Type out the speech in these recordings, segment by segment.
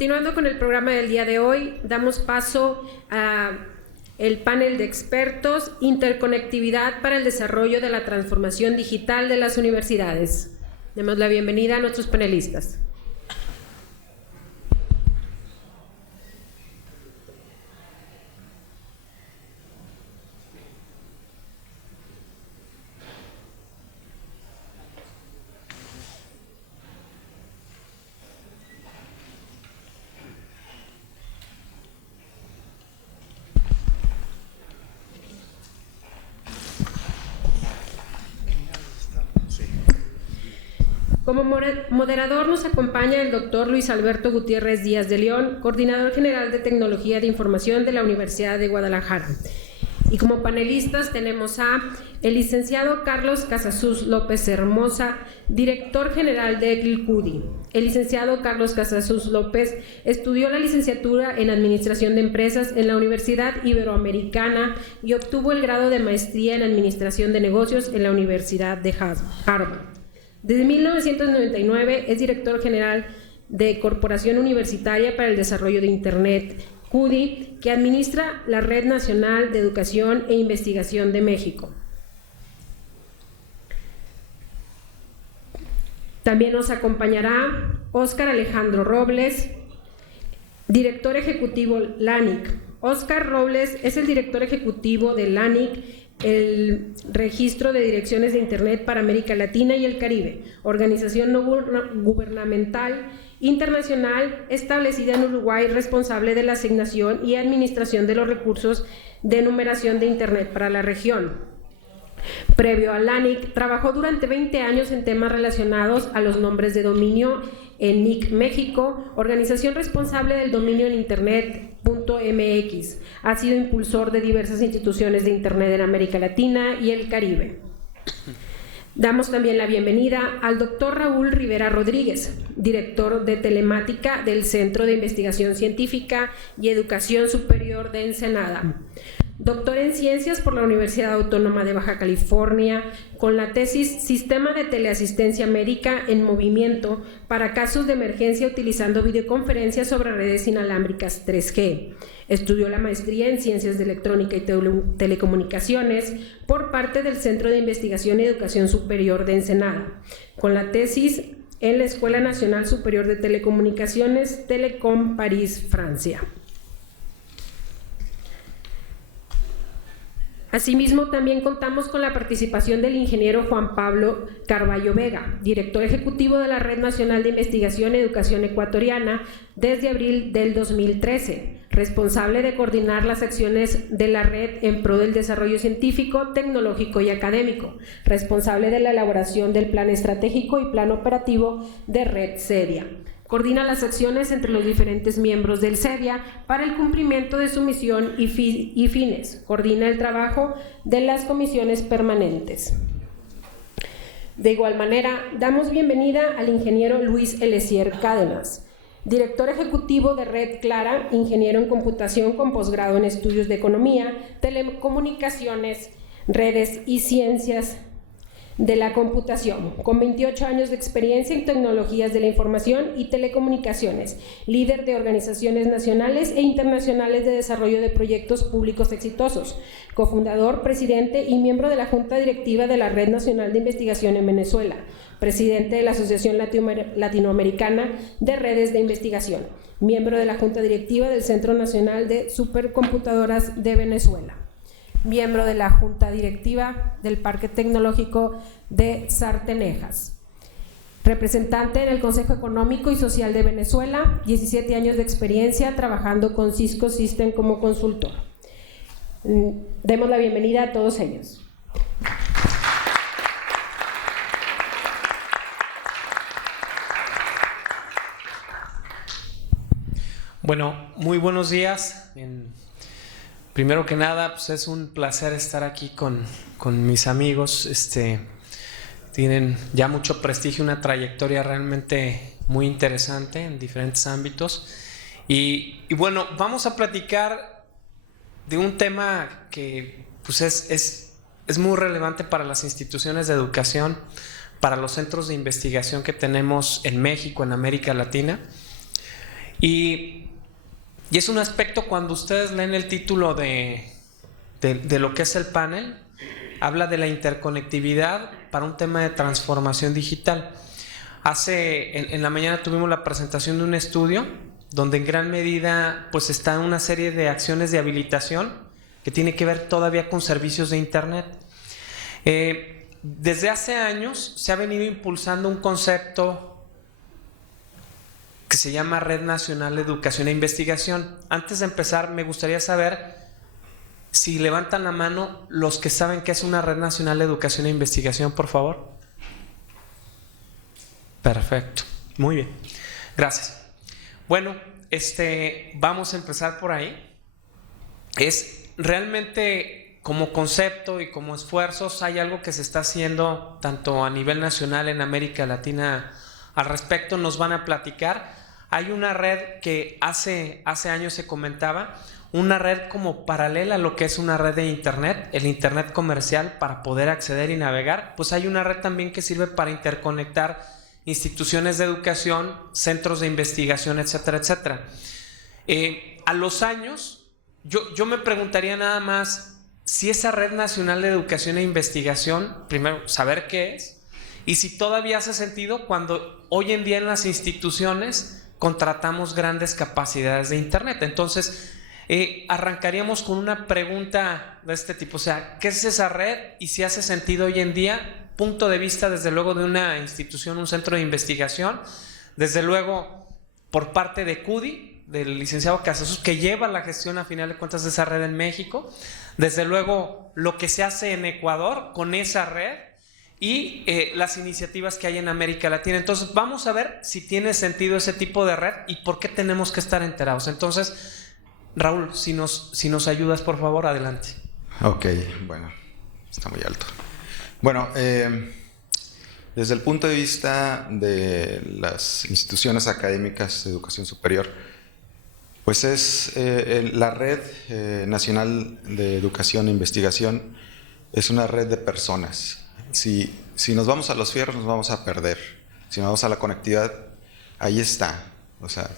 continuando con el programa del día de hoy, damos paso a el panel de expertos, interconectividad para el desarrollo de la transformación digital de las universidades. Demos la bienvenida a nuestros panelistas. Como moderador nos acompaña el doctor Luis Alberto Gutiérrez Díaz de León, coordinador general de Tecnología de Información de la Universidad de Guadalajara. Y como panelistas tenemos a el licenciado Carlos Casasus López Hermosa, director general de CUDI. El licenciado Carlos Casasus López estudió la licenciatura en Administración de Empresas en la Universidad Iberoamericana y obtuvo el grado de maestría en Administración de Negocios en la Universidad de Harvard. Desde 1999 es director general de Corporación Universitaria para el Desarrollo de Internet, CUDI, que administra la Red Nacional de Educación e Investigación de México. También nos acompañará Óscar Alejandro Robles, director ejecutivo LANIC. Óscar Robles es el director ejecutivo de LANIC, el Registro de Direcciones de Internet para América Latina y el Caribe, organización no gubernamental internacional establecida en Uruguay, responsable de la asignación y administración de los recursos de numeración de Internet para la región. Previo a LANIC, trabajó durante 20 años en temas relacionados a los nombres de dominio en NIC México, organización responsable del dominio en Internet.mx. Ha sido impulsor de diversas instituciones de Internet en América Latina y el Caribe. Damos también la bienvenida al doctor Raúl Rivera Rodríguez, director de Telemática del Centro de Investigación Científica y Educación Superior de Ensenada. Doctor en Ciencias por la Universidad Autónoma de Baja California, con la tesis Sistema de Teleasistencia Médica en Movimiento para casos de emergencia utilizando videoconferencias sobre redes inalámbricas 3G. Estudió la maestría en Ciencias de Electrónica y Telecomunicaciones por parte del Centro de Investigación y Educación Superior de Ensenada, con la tesis en la Escuela Nacional Superior de Telecomunicaciones, Telecom París, Francia. Asimismo, también contamos con la participación del ingeniero Juan Pablo Carballo Vega, director ejecutivo de la Red Nacional de Investigación y Educación Ecuatoriana desde abril del 2013, responsable de coordinar las acciones de la red en pro del desarrollo científico, tecnológico y académico, responsable de la elaboración del plan estratégico y plan operativo de Red CEDIA. Coordina las acciones entre los diferentes miembros del CEDIA para el cumplimiento de su misión y fines. Coordina el trabajo de las comisiones permanentes. De igual manera, damos bienvenida al ingeniero Luis Elesier Cádenas, director ejecutivo de Red Clara, ingeniero en computación con posgrado en estudios de economía, telecomunicaciones, redes y ciencias de la computación, con 28 años de experiencia en tecnologías de la información y telecomunicaciones, líder de organizaciones nacionales e internacionales de desarrollo de proyectos públicos exitosos, cofundador, presidente y miembro de la Junta Directiva de la Red Nacional de Investigación en Venezuela, presidente de la Asociación Latinoamericana de Redes de Investigación, miembro de la Junta Directiva del Centro Nacional de Supercomputadoras de Venezuela, miembro de la Junta Directiva del Parque Tecnológico de Sartenejas, representante en el Consejo Económico y Social de Venezuela, 17 años de experiencia trabajando con Cisco System como consultor. Demos la bienvenida a todos ellos. Bueno, muy buenos días. Primero que nada, pues es un placer estar aquí con mis amigos. Tienen ya mucho prestigio, una trayectoria realmente muy interesante en diferentes ámbitos. Y bueno, vamos a platicar de un tema que pues es muy relevante para las instituciones de educación, para los centros de investigación que tenemos en México, en América Latina. Y es un aspecto, cuando ustedes leen el título de lo que es el panel, habla de la interconectividad para un tema de transformación digital. En la mañana tuvimos la presentación de un estudio donde en gran medida pues está una serie de acciones de habilitación que tiene que ver todavía con servicios de internet. Desde hace años se ha venido impulsando un concepto que se llama Red Nacional de Educación e Investigación. Antes de empezar, me gustaría saber si levantan la mano los que saben qué es una Red Nacional de Educación e Investigación, por favor. Perfecto, muy bien, gracias. Bueno, vamos a empezar por ahí. Es realmente, como concepto y como esfuerzos, hay algo que se está haciendo tanto a nivel nacional en América Latina al respecto. Nos van a platicar. Hay una red que hace años se comentaba, una red como paralela a lo que es una red de internet, el internet comercial, para poder acceder y navegar. Pues hay una red también que sirve para interconectar instituciones de educación, centros de investigación, etcétera, etcétera. A los años, yo me preguntaría nada más si esa Red Nacional de Educación e Investigación, primero, saber qué es, y si todavía hace sentido cuando hoy en día en las instituciones contratamos grandes capacidades de internet. Entonces, arrancaríamos con una pregunta de este tipo, o sea, ¿qué es esa red y si hace sentido hoy en día? Punto de vista desde luego de una institución, un centro de investigación, desde luego por parte de CUDI, del licenciado Casasus, que lleva la gestión a final de cuentas de esa red en México, desde luego lo que se hace en Ecuador con esa red y las iniciativas que hay en América Latina. Entonces vamos a ver si tiene sentido ese tipo de red y por qué tenemos que estar enterados. Entonces, Raúl, si nos ayudas, por favor, adelante. Ok, bueno, está muy alto. Bueno, desde el punto de vista de las instituciones académicas de educación superior, pues es la Red Nacional de Educación e Investigación, es una red de personas. Si nos vamos a los fierros, nos vamos a perder. Si nos vamos a la conectividad, ahí está. O sea,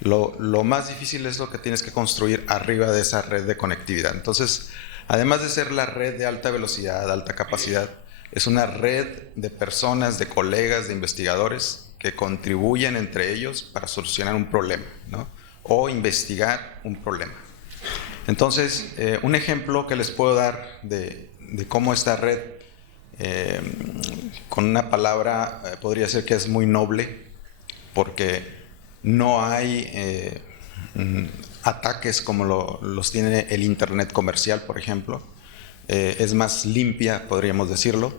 lo más difícil es lo que tienes que construir arriba de esa red de conectividad. Entonces, además de ser la red de alta velocidad, alta capacidad, es una red de personas, de colegas, de investigadores que contribuyen entre ellos para solucionar un problema, ¿no? O investigar un problema. Entonces, un ejemplo que les puedo dar de cómo esta red, con una palabra, podría ser que es muy noble, porque no hay ataques como los tiene el internet comercial, por ejemplo. Es más limpia, podríamos decirlo.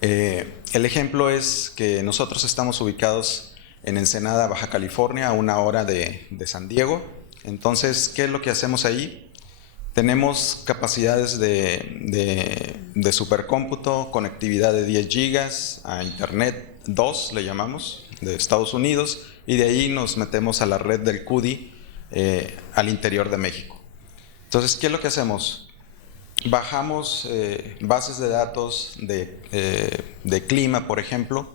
El ejemplo es que nosotros estamos ubicados en Ensenada, Baja California, a 1 hora de San Diego. Entonces, ¿qué es lo que hacemos ahí? Tenemos capacidades de supercómputo, conectividad de 10 gigas a Internet 2, le llamamos, de Estados Unidos, y de ahí nos metemos a la red del CUDI al interior de México. Entonces, ¿qué es lo que hacemos? Bajamos bases de datos de clima, por ejemplo,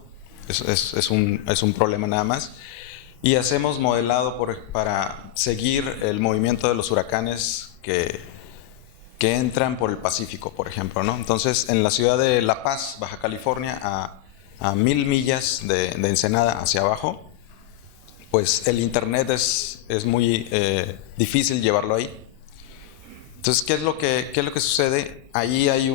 es un problema nada más, y hacemos modelado para seguir el movimiento de los huracanes que entran por el Pacífico, por ejemplo, ¿no? Entonces, en la ciudad de La Paz, Baja California, a 1000 millas de Ensenada hacia abajo, pues el internet es muy difícil llevarlo ahí. Entonces, ¿qué es lo que sucede? Ahí hay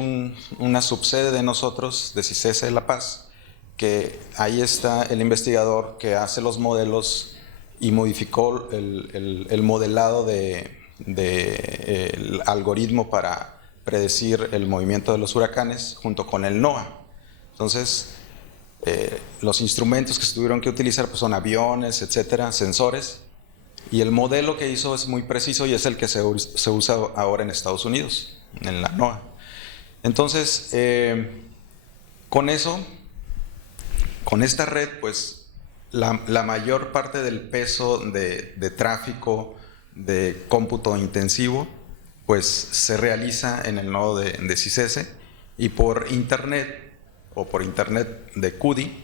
una subsede de nosotros, de CICESA de La Paz, que ahí está el investigador que hace los modelos y modificó el modelado del algoritmo para predecir el movimiento de los huracanes junto con el NOAA. Entonces, los instrumentos que se tuvieron que utilizar pues, son aviones, etcétera, sensores, y el modelo que hizo es muy preciso y es el que se usa ahora en Estados Unidos, en la NOAA. Entonces, con esta red, pues la mayor parte del peso de tráfico de cómputo intensivo, pues se realiza en el nodo de CICESE, y por internet o por internet de CUDI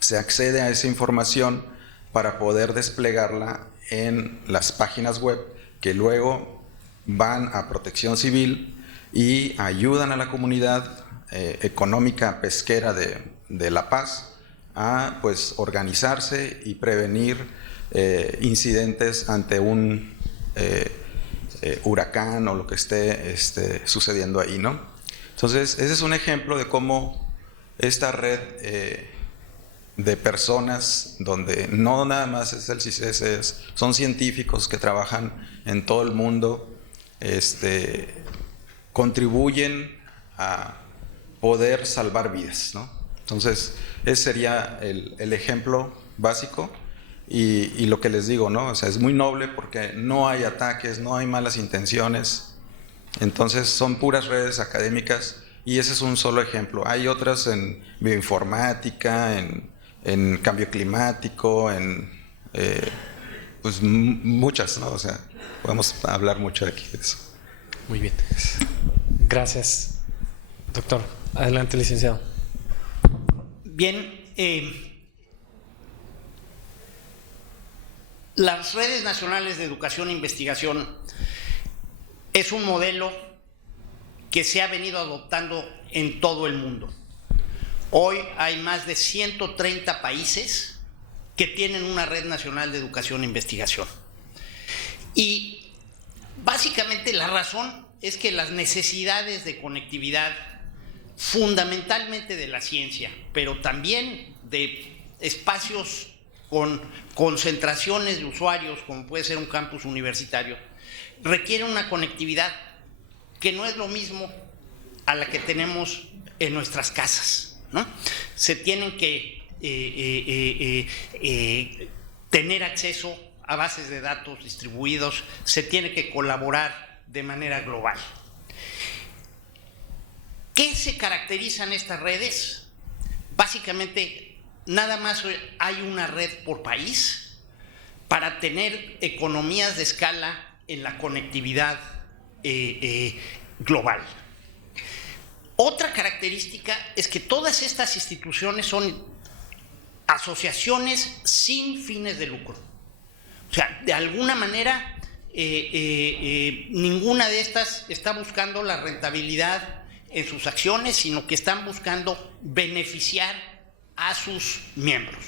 se accede a esa información para poder desplegarla en las páginas web que luego van a Protección Civil y ayudan a la comunidad económica pesquera de La Paz a pues organizarse y prevenir incidentes ante un huracán o lo que esté sucediendo ahí, ¿no? Entonces, ese es un ejemplo de cómo esta red de personas, donde no nada más es el CICES, son científicos que trabajan en todo el mundo, contribuyen a poder salvar vidas, ¿no? Entonces, ese sería el ejemplo básico. Y lo que les digo, ¿no? O sea, es muy noble porque no hay ataques, no hay malas intenciones. Entonces, son puras redes académicas y ese es un solo ejemplo. Hay otras en bioinformática, en cambio climático, pues muchas, ¿no? O sea, podemos hablar mucho de aquí de eso. Muy bien. Gracias, doctor. Adelante, licenciado. Bien, las redes nacionales de educación e investigación es un modelo que se ha venido adoptando en todo el mundo. Hoy hay más de 130 países que tienen una red nacional de educación e investigación. Y básicamente la razón es que las necesidades de conectividad, fundamentalmente de la ciencia, pero también de espacios con concentraciones de usuarios, como puede ser un campus universitario, requieren una conectividad que no es lo mismo a la que tenemos en nuestras casas, ¿no? Se tienen que tener acceso a bases de datos distribuidos, se tiene que colaborar de manera global. ¿Qué se caracterizan estas redes? Básicamente, nada más hay una red por país para tener economías de escala en la conectividad global. Otra característica es que todas estas instituciones son asociaciones sin fines de lucro. O sea, de alguna manera, ninguna de estas está buscando la rentabilidad en sus acciones, sino que están buscando beneficiar a sus miembros.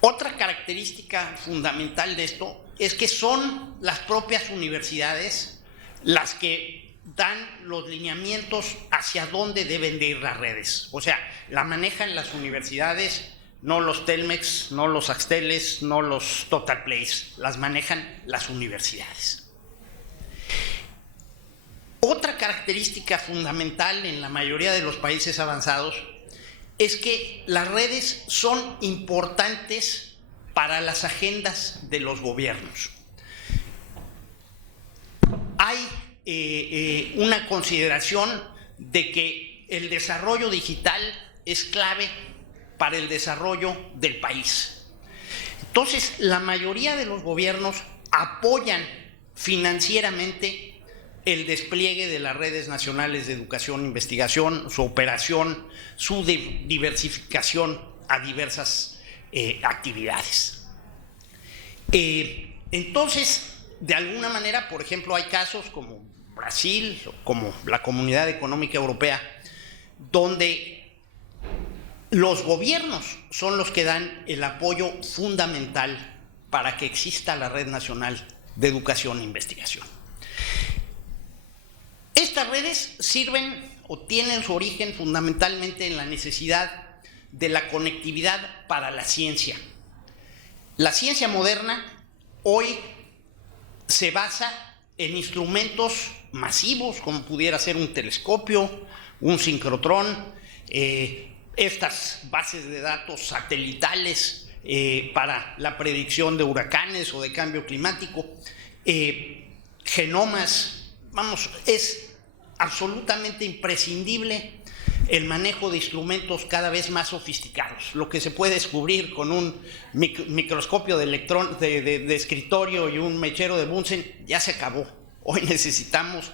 Otra característica fundamental de esto es que son las propias universidades las que dan los lineamientos hacia dónde deben de ir las redes. O sea, la manejan las universidades, no los Telmex, no los Axteles, no los Total Plays, las manejan las universidades. Otra característica fundamental en la mayoría de los países avanzados es que las redes son importantes para las agendas de los gobiernos. Hay una consideración de que el desarrollo digital es clave para el desarrollo del país. Entonces, la mayoría de los gobiernos apoyan financieramente el despliegue de las redes nacionales de educación e investigación, su operación, su diversificación a diversas actividades. Entonces, de alguna manera, por ejemplo, hay casos como Brasil, como la Comunidad Económica Europea, donde los gobiernos son los que dan el apoyo fundamental para que exista la Red Nacional de Educación e Investigación. Estas redes sirven o tienen su origen fundamentalmente en la necesidad de la conectividad para la ciencia. La ciencia moderna hoy se basa en instrumentos masivos, como pudiera ser un telescopio, un sincrotrón, estas bases de datos satelitales para la predicción de huracanes o de cambio climático, genomas. Vamos, es absolutamente imprescindible el manejo de instrumentos cada vez más sofisticados. Lo que se puede descubrir con un microscopio de escritorio y un mechero de Bunsen ya se acabó. Hoy necesitamos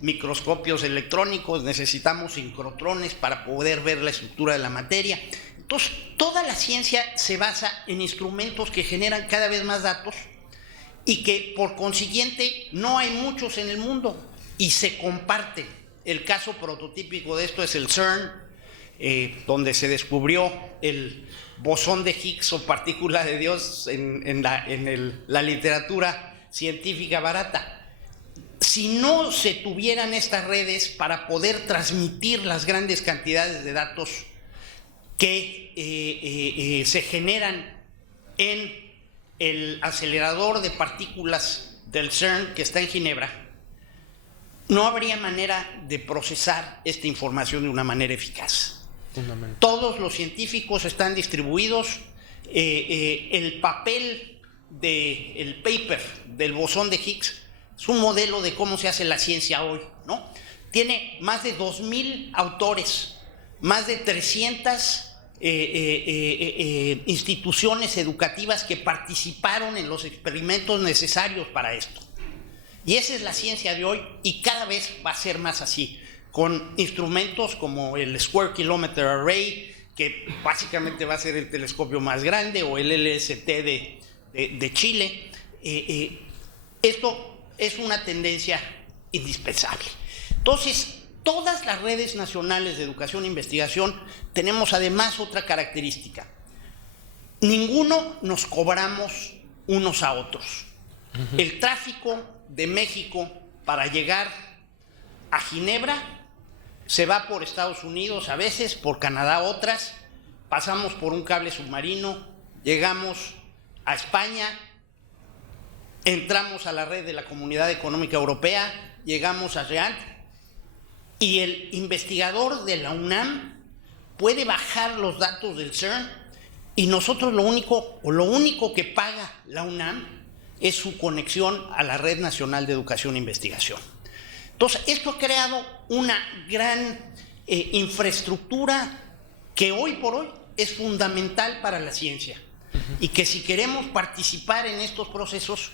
microscopios electrónicos, necesitamos sincrotrones para poder ver la estructura de la materia, Entonces, toda la ciencia se basa en instrumentos que generan cada vez más datos y que por consiguiente no hay muchos en el mundo y se comparten. El caso prototípico de esto es el CERN, donde se descubrió el bosón de Higgs o partícula de Dios en la literatura científica barata. Si no se tuvieran estas redes para poder transmitir las grandes cantidades de datos que se generan en el acelerador de partículas del CERN que está en Ginebra, no habría manera de procesar esta información de una manera eficaz. Todos los científicos están distribuidos. El papel del paper del bosón de Higgs es un modelo de cómo se hace la ciencia hoy, ¿no? Tiene más de 2,000 autores, más de 300 instituciones educativas que participaron en los experimentos necesarios para esto. Y esa es la ciencia de hoy y cada vez va a ser más así, con instrumentos como el Square Kilometer Array, que básicamente va a ser el telescopio más grande, o el LST de Chile. Esto es una tendencia indispensable. Entonces, todas las redes nacionales de educación e investigación tenemos además otra característica. Ninguno nos cobramos unos a otros. El tráfico de México para llegar a Ginebra se va por Estados Unidos a veces, por Canadá otras, pasamos por un cable submarino, llegamos a España, entramos a la red de la Comunidad Económica Europea, llegamos a REAL, y el investigador de la UNAM puede bajar los datos del CERN y nosotros lo único que paga la UNAM es su conexión a la Red Nacional de Educación e Investigación. Entonces, esto ha creado una gran infraestructura que hoy por hoy es fundamental para la ciencia y que si queremos participar en estos procesos,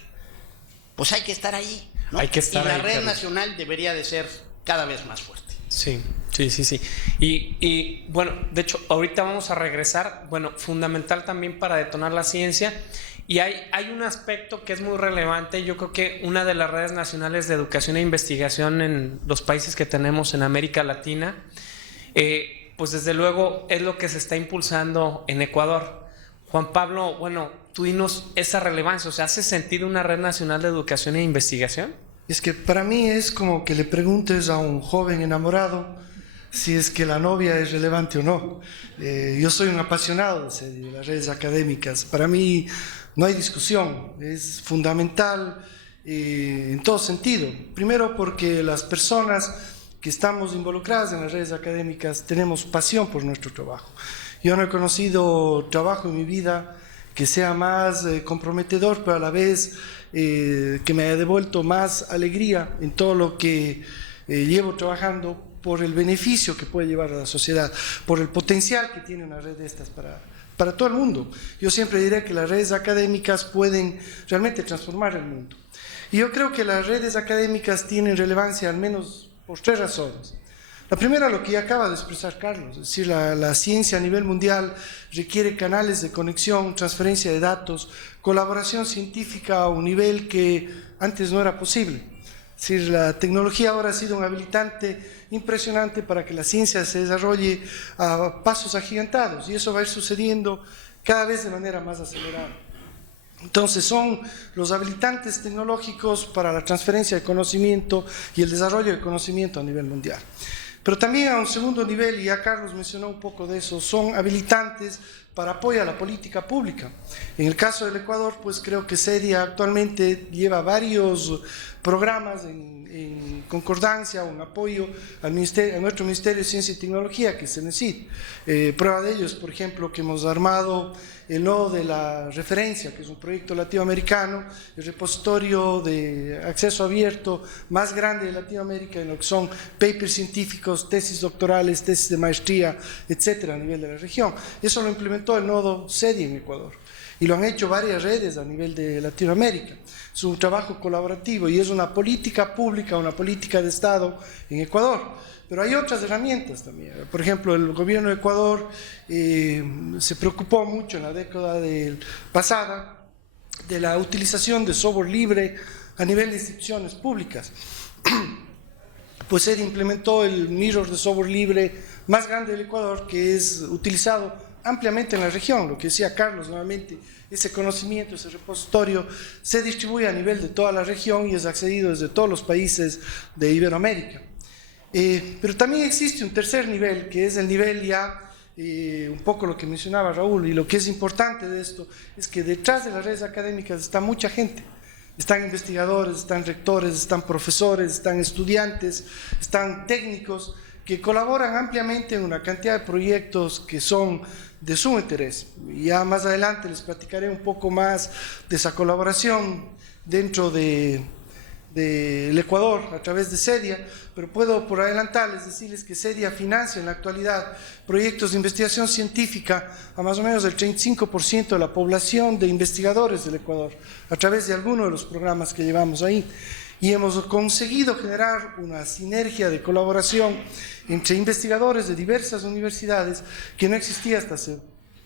pues hay que estar ahí, ¿no? Hay que estar ahí, y la Red Nacional debería de ser cada vez más fuerte. Sí. Y bueno, de hecho, ahorita vamos a regresar, bueno, fundamental también para detonar la ciencia. Y hay un aspecto que es muy relevante. Yo creo que una de las redes nacionales de educación e investigación en los países que tenemos en América Latina, pues desde luego es lo que se está impulsando en Ecuador. Juan Pablo, bueno, tú dinos esa relevancia, o sea, ¿hace sentido una red nacional de educación e investigación? Es que para mí es como que le preguntes a un joven enamorado si es que la novia es relevante o no. Yo soy un apasionado de las redes académicas. Para mí no hay discusión, es fundamental en todo sentido. Primero porque las personas que estamos involucradas en las redes académicas tenemos pasión por nuestro trabajo. Yo no he conocido trabajo en mi vida que sea más comprometedor, pero a la vez que me haya devuelto más alegría en todo lo que llevo trabajando, por el beneficio que puede llevar a la sociedad, por el potencial que tiene una red de estas para todo el mundo. Yo siempre diré que las redes académicas pueden realmente transformar el mundo. Y yo creo que las redes académicas tienen relevancia al menos por 3 razones. La primera, lo que ya acaba de expresar Carlos, es decir, la ciencia a nivel mundial requiere canales de conexión, transferencia de datos, colaboración científica a un nivel que antes no era posible. Es decir, la tecnología ahora ha sido un habilitante impresionante para que la ciencia se desarrolle a pasos agigantados, y eso va a ir sucediendo cada vez de manera más acelerada. Entonces son los habilitantes tecnológicos para la transferencia de conocimiento y el desarrollo de conocimiento a nivel mundial. Pero también a un segundo nivel, y ya Carlos mencionó un poco de eso, son habilitantes para apoyo a la política pública. En el caso del Ecuador, pues creo que CEDIA actualmente lleva varios programas en concordancia o en apoyo a nuestro Ministerio de Ciencia y Tecnología que se necesita. Prueba de ello es, por ejemplo, que hemos armado el nodo de la referencia, que es un proyecto latinoamericano, el repositorio de acceso abierto más grande de Latinoamérica en lo que son papers científicos, tesis doctorales, tesis de maestría, etcétera, a nivel de la región. Eso lo implementó el nodo CEDIA en Ecuador. y lo han hecho varias redes a nivel de Latinoamérica. Es un trabajo colaborativo y es una política pública, una política de Estado en Ecuador. Pero hay otras herramientas también. Por ejemplo, el gobierno de Ecuador se preocupó mucho en la década pasada de la utilización de software libre a nivel de instituciones públicas. Pues él implementó el mirror de software libre más grande del Ecuador, que es utilizado ampliamente en la región. Lo que decía Carlos nuevamente, ese conocimiento, ese repositorio se distribuye a nivel de toda la región y es accedido desde todos los países de Iberoamérica. Pero también existe un tercer nivel, que es el nivel ya, un poco lo que mencionaba Raúl, y lo que es importante de esto es que detrás de las redes académicas está mucha gente. Están investigadores, están rectores, están profesores, están estudiantes, están técnicos que colaboran ampliamente en una cantidad de proyectos que son de su interés. Y ya más adelante les platicaré un poco más de esa colaboración dentro del Ecuador a través de CEDIA, pero puedo por adelantarles decirles que CEDIA financia en la actualidad proyectos de investigación científica a más o menos el 35% de la población de investigadores del Ecuador a través de algunos de los programas que llevamos ahí. Y hemos conseguido generar una sinergia de colaboración entre investigadores de diversas universidades que no existía hasta hace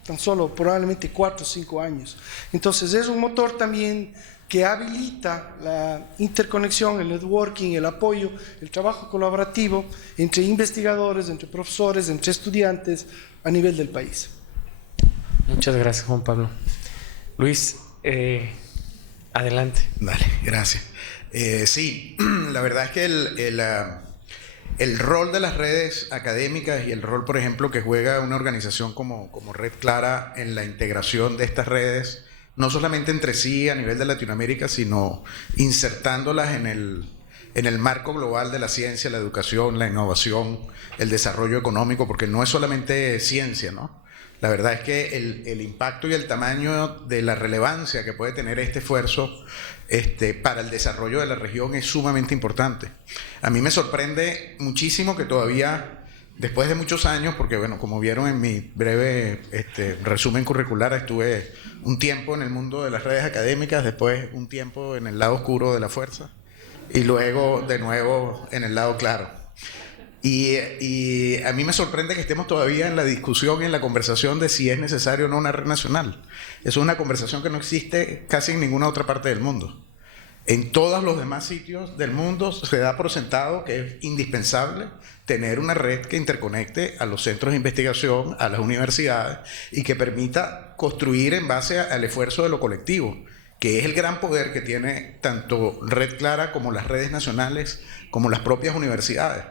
tan solo probablemente 4 o 5 años. Entonces es un motor también que habilita la interconexión, el networking, el apoyo, el trabajo colaborativo entre investigadores, entre profesores, entre estudiantes a nivel del país. Muchas gracias, Juan Pablo. Luis, adelante. Vale, gracias. Sí, la verdad es que el rol de las redes académicas y el rol, por ejemplo, que juega una organización como Red Clara en la integración de estas redes, no solamente entre sí a nivel de Latinoamérica, sino insertándolas en el marco global de la ciencia, la educación, la innovación, el desarrollo económico, porque no es solamente ciencia, ¿no? La verdad es que el impacto y el tamaño de la relevancia que puede tener este esfuerzo para el desarrollo de la región es sumamente importante. A mí me sorprende muchísimo que todavía, después de muchos años, porque bueno, como vieron en mi breve resumen curricular, estuve un tiempo en el mundo de las redes académicas, después un tiempo en el lado oscuro de la fuerza y luego de nuevo en el lado claro. Y a mí me sorprende que estemos todavía en la discusión y en la conversación de si es necesario o no una red nacional. Eso es una conversación que no existe casi en ninguna otra parte del mundo. En todos los demás sitios del mundo se da por sentado que es indispensable tener una red que interconecte a los centros de investigación, a las universidades y que permita construir en base al esfuerzo de lo colectivo, que es el gran poder que tiene tanto Red Clara como las redes nacionales, como las propias universidades.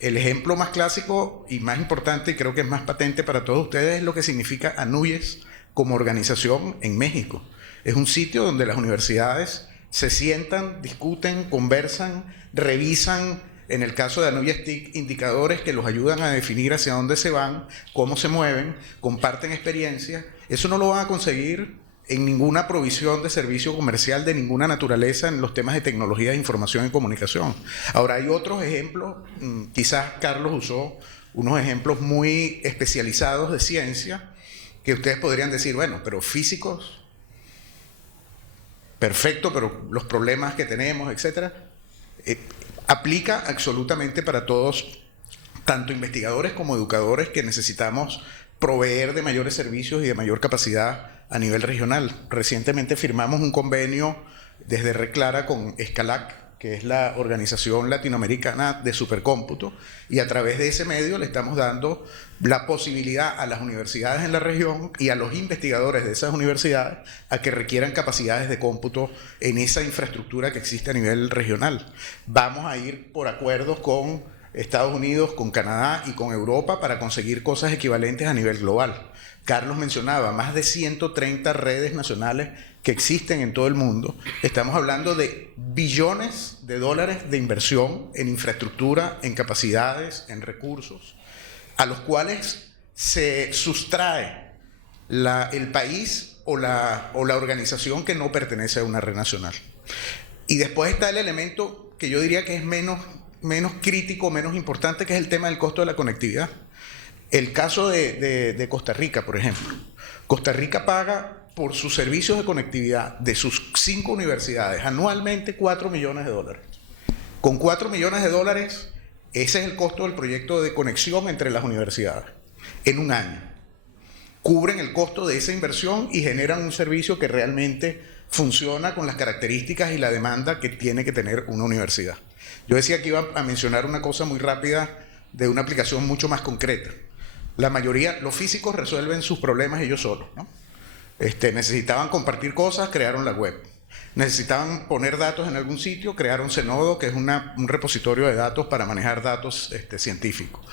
El ejemplo más clásico y más importante, y creo que es más patente para todos ustedes, es lo que significa ANUYES como organización en México. Es un sitio donde las universidades se sientan, discuten, conversan, revisan, en el caso de ANUYES TIC, indicadores que los ayudan a definir hacia dónde se van, cómo se mueven, comparten experiencias. Eso no lo van a conseguir en ninguna provisión de servicio comercial de ninguna naturaleza en los temas de tecnología de información y comunicación. Ahora, hay otros ejemplos, quizás Carlos usó unos ejemplos muy especializados de ciencia, que ustedes podrían decir, bueno, pero físicos, perfecto, pero los problemas que tenemos, etcétera, aplica absolutamente para todos, tanto investigadores como educadores, que necesitamos proveer de mayores servicios y de mayor capacidad a nivel regional. Recientemente firmamos un convenio desde Red Clara con Escalac, que es la organización latinoamericana de supercómputo, y a través de ese medio le estamos dando la posibilidad a las universidades en la región y a los investigadores de esas universidades a que requieran capacidades de cómputo en esa infraestructura que existe a nivel regional. Vamos a ir por acuerdos con Estados Unidos, con Canadá y con Europa para conseguir cosas equivalentes a nivel global. Carlos mencionaba más de 130 redes nacionales que existen en todo el mundo. Estamos hablando de billones de dólares de inversión en infraestructura, en capacidades, en recursos, a los cuales se sustrae el país o la organización que no pertenece a una red nacional. Y después está el elemento que yo diría que es menos crítico, menos importante, que es el tema del costo de la conectividad. El caso de Costa Rica, por ejemplo. Costa Rica paga por sus servicios de conectividad de sus 5 universidades anualmente $4 millones. Con $4 millones, ese es el costo del proyecto de conexión entre las universidades en un año. Cubren el costo de esa inversión y generan un servicio que realmente funciona con las características y la demanda que tiene que tener una universidad. Yo decía que iba a mencionar una cosa muy rápida de una aplicación mucho más concreta. La mayoría, los físicos resuelven sus problemas ellos solos, ¿no? Necesitaban compartir cosas, crearon la web. Necesitaban poner datos en algún sitio, crearon Zenodo, que es un repositorio de datos para manejar datos científicos.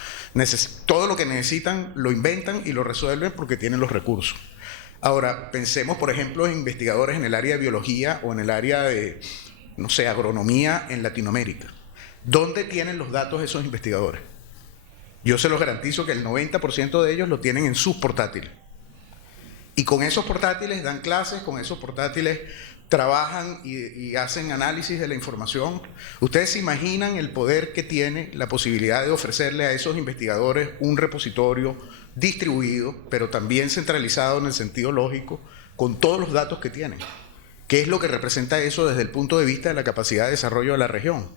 Todo lo que necesitan lo inventan y lo resuelven porque tienen los recursos. Ahora, pensemos, por ejemplo, en investigadores en el área de biología o en el área de, no sé, agronomía en Latinoamérica. ¿Dónde tienen los datos esos investigadores? Yo se los garantizo que el 90% de ellos lo tienen en sus portátiles. Y con esos portátiles dan clases, con esos portátiles trabajan y hacen análisis de la información. Ustedes se imaginan el poder que tiene la posibilidad de ofrecerle a esos investigadores un repositorio distribuido, pero también centralizado en el sentido lógico, con todos los datos que tienen. ¿Qué es lo que representa eso desde el punto de vista de la capacidad de desarrollo de la región?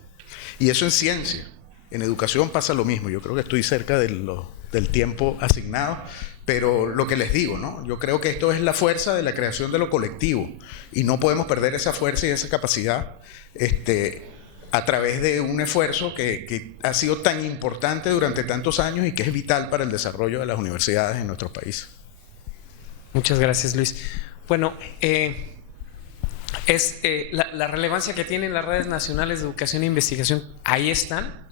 Y eso en ciencia. En educación pasa lo mismo. Yo creo que estoy cerca del tiempo asignado, pero lo que les digo, ¿no? Yo creo que esto es la fuerza de la creación de lo colectivo y no podemos perder esa fuerza y esa capacidad a través de un esfuerzo que ha sido tan importante durante tantos años y que es vital para el desarrollo de las universidades en nuestro país. Muchas gracias, Luis. Bueno, la relevancia que tienen las redes nacionales de educación e investigación, ahí están.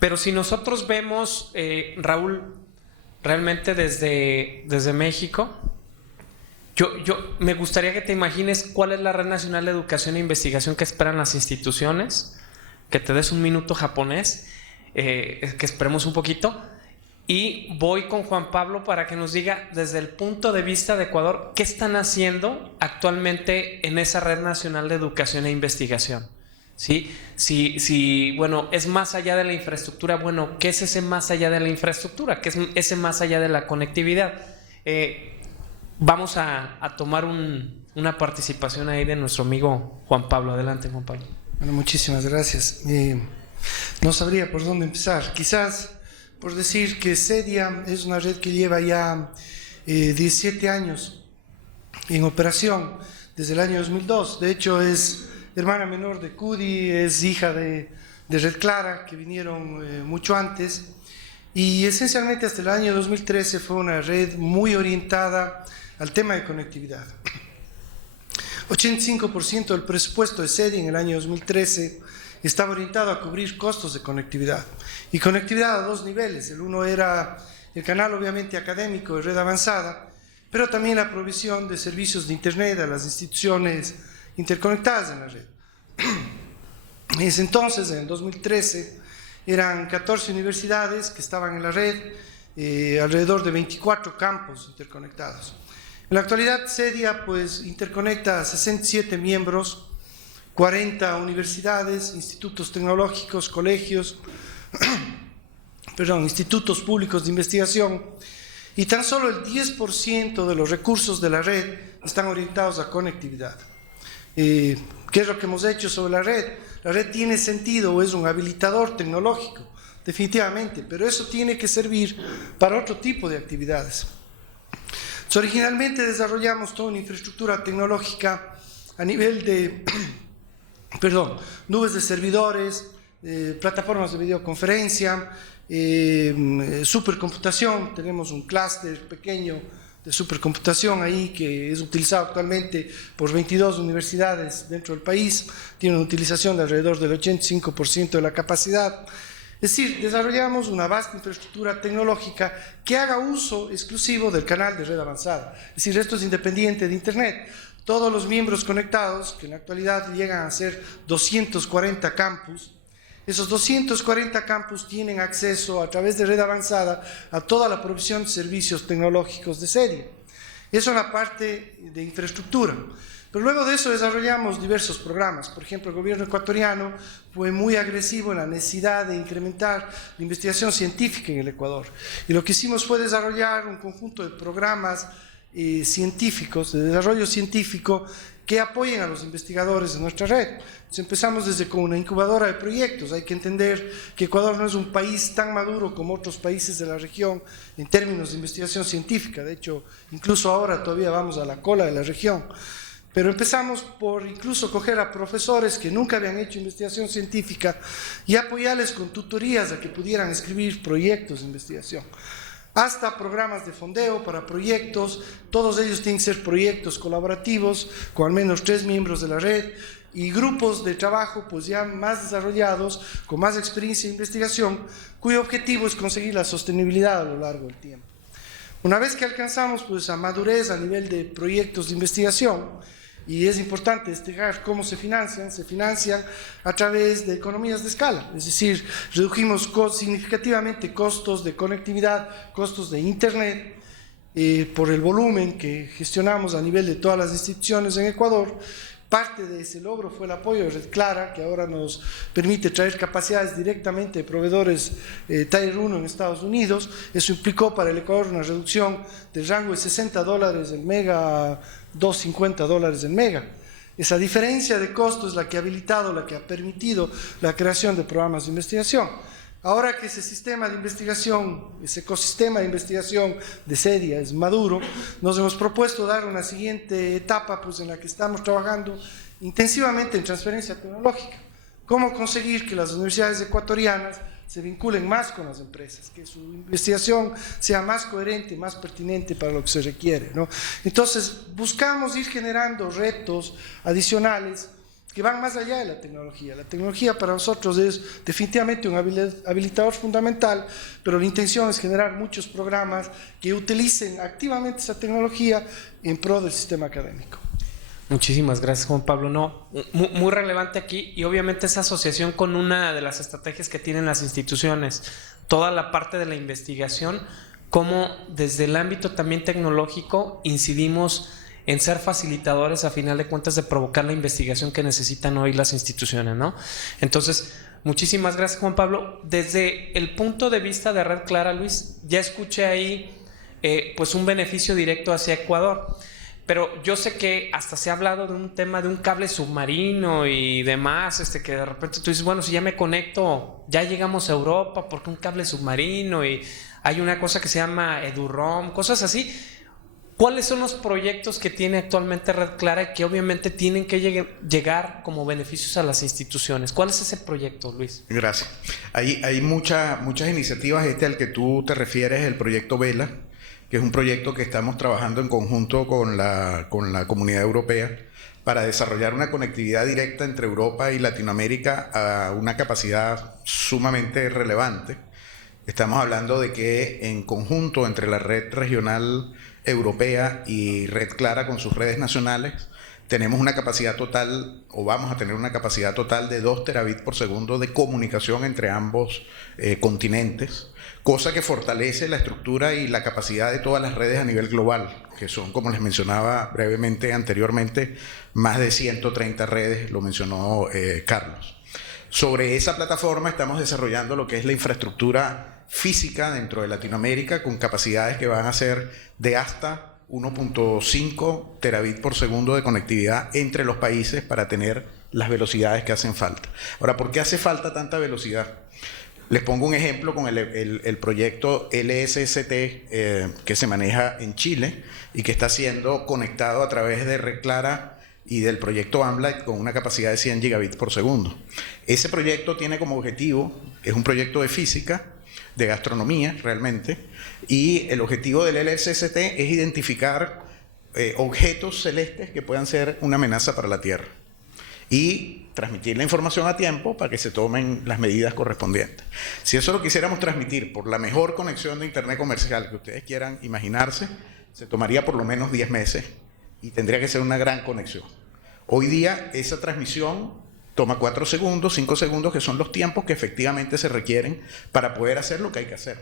Pero si nosotros vemos, Raúl, realmente desde México, yo me gustaría que te imagines cuál es la Red Nacional de Educación e Investigación que esperan las instituciones, que te des un minuto japonés, que esperemos un poquito, y voy con Juan Pablo para que nos diga desde el punto de vista de Ecuador, ¿qué están haciendo actualmente en esa Red Nacional de Educación e Investigación? ¿Sí? Bueno, es más allá de la infraestructura. Bueno, ¿qué es ese más allá de la infraestructura? ¿Qué es ese más allá de la conectividad? Vamos a tomar una participación ahí de nuestro amigo Juan Pablo. Adelante, Juan Pablo. Bueno, muchísimas gracias. No sabría por dónde empezar. Quizás por decir que CEDIA es una red que lleva ya 17 años en operación, desde el año 2002. De hecho, es hermana menor de CUDI, es hija de Red Clara, que vinieron mucho antes, y esencialmente hasta el año 2013 fue una red muy orientada al tema de conectividad. 85% del presupuesto de CEDIA en el año 2013 estaba orientado a cubrir costos de conectividad, y conectividad a dos niveles. El uno era el canal obviamente académico de red avanzada, pero también la provisión de servicios de Internet a las instituciones interconectadas en la red. En ese entonces, en el 2013, eran 14 universidades que estaban en la red, alrededor de 24 campos interconectados. En la actualidad, CEDIA pues interconecta a 67 miembros, 40 universidades, institutos tecnológicos, colegios, institutos públicos de investigación, y tan solo el 10% de los recursos de la red están orientados a conectividad. ¿Qué es lo que hemos hecho sobre la red? La red tiene sentido, o es un habilitador tecnológico, definitivamente, pero eso tiene que servir para otro tipo de actividades. Entonces, originalmente desarrollamos toda una infraestructura tecnológica a nivel de nubes de servidores, plataformas de videoconferencia, supercomputación. Tenemos un clúster pequeño de supercomputación ahí que es utilizado actualmente por 22 universidades dentro del país, tiene una utilización de alrededor del 85% de la capacidad. Es decir, desarrollamos una vasta infraestructura tecnológica que haga uso exclusivo del canal de red avanzada. Es decir, esto es independiente de Internet. Todos los miembros conectados, que en la actualidad llegan a ser 240 campus, esos 240 campus tienen acceso a través de red avanzada a toda la provisión de servicios tecnológicos de CEDIA. Eso es la parte de infraestructura. Pero luego de eso desarrollamos diversos programas. Por ejemplo, el gobierno ecuatoriano fue muy agresivo en la necesidad de incrementar la investigación científica en el Ecuador. Y lo que hicimos fue desarrollar un conjunto de programas científicos, de desarrollo científico, que apoyen a los investigadores de nuestra red. Entonces empezamos desde con una incubadora de proyectos. Hay que entender que Ecuador no es un país tan maduro como otros países de la región en términos de investigación científica. De hecho, incluso ahora todavía vamos a la cola de la región. Pero empezamos por incluso coger a profesores que nunca habían hecho investigación científica y apoyarles con tutorías a que pudieran escribir proyectos de investigación. Hasta programas de fondeo para proyectos, todos ellos tienen que ser proyectos colaborativos con al menos 3 miembros de la red y grupos de trabajo pues ya más desarrollados, con más experiencia en investigación, cuyo objetivo es conseguir la sostenibilidad a lo largo del tiempo. Una vez que alcanzamos pues a madurez a nivel de proyectos de investigación, y es importante destacar cómo se financian a través de economías de escala, es decir, redujimos significativamente costos de conectividad, costos de internet, por el volumen que gestionamos a nivel de todas las instituciones en Ecuador. Parte de ese logro fue el apoyo de Red Clara, que ahora nos permite traer capacidades directamente de proveedores Tier 1 en Estados Unidos. Eso implicó para el Ecuador una reducción del rango de $60 el mega a $2.50 el mega. Esa diferencia de costos es la que ha habilitado, la que ha permitido la creación de programas de investigación. Ahora que ese sistema de investigación, ese ecosistema de investigación de CEDIA es maduro, nos hemos propuesto dar una siguiente etapa pues, en la que estamos trabajando intensivamente en transferencia tecnológica. ¿Cómo conseguir que las universidades ecuatorianas se vinculen más con las empresas, que su investigación sea más coherente, más pertinente para lo que se requiere, ¿no? Entonces, buscamos ir generando retos adicionales que van más allá de la tecnología. La tecnología para nosotros es definitivamente un habilitador fundamental, pero la intención es generar muchos programas que utilicen activamente esa tecnología en pro del sistema académico. Muchísimas gracias, Juan Pablo. No, muy relevante aquí, y obviamente esa asociación con una de las estrategias que tienen las instituciones, toda la parte de la investigación, cómo desde el ámbito también tecnológico incidimos en ser facilitadores, a final de cuentas, de provocar la investigación que necesitan hoy las instituciones, ¿no? Entonces, muchísimas gracias, Juan Pablo. Desde el punto de vista de Red Clara, Luis, ya escuché ahí pues un beneficio directo hacia Ecuador, pero yo sé que hasta se ha hablado de un tema de un cable submarino y demás, que de repente tú dices, bueno, si ya me conecto, ya llegamos a Europa, ¿por qué un cable submarino? Y hay una cosa que se llama EduROM, cosas así. ¿Cuáles son los proyectos que tiene actualmente Red Clara y que obviamente tienen que llegar como beneficios a las instituciones? ¿Cuál es ese proyecto, Luis? Gracias. Hay muchas iniciativas. Al que tú te refieres, el proyecto Vela, que es un proyecto que estamos trabajando en conjunto con la Comunidad Europea para desarrollar una conectividad directa entre Europa y Latinoamérica a una capacidad sumamente relevante. Estamos hablando de que en conjunto entre la red regional europea y Red Clara con sus redes nacionales tenemos una capacidad total, o vamos a tener una capacidad total de 2 terabits por segundo de comunicación entre ambos continentes, cosa que fortalece la estructura y la capacidad de todas las redes a nivel global, que son, como les mencionaba brevemente anteriormente, más de 130 redes, lo mencionó Carlos. Sobre esa plataforma estamos desarrollando lo que es la infraestructura física dentro de Latinoamérica, con capacidades que van a ser de hasta 1.5 terabits por segundo de conectividad entre los países para tener las velocidades que hacen falta. Ahora, ¿por qué hace falta tanta velocidad? Les pongo un ejemplo con el proyecto LSST que se maneja en Chile y que está siendo conectado a través de Red Clara y del proyecto AMLIGHT con una capacidad de 100 gigabits por segundo. Ese proyecto tiene como objetivo, es un proyecto de física, de gastronomía realmente, y el objetivo del LSST es identificar objetos celestes que puedan ser una amenaza para la Tierra y transmitir la información a tiempo para que se tomen las medidas correspondientes. Si eso lo quisiéramos transmitir por la mejor conexión de internet comercial que ustedes quieran imaginarse, se tomaría por lo menos 10 meses y tendría que ser una gran conexión. Hoy día esa transmisión toma 4 segundos, 5 segundos, que son los tiempos que efectivamente se requieren para poder hacer lo que hay que hacer.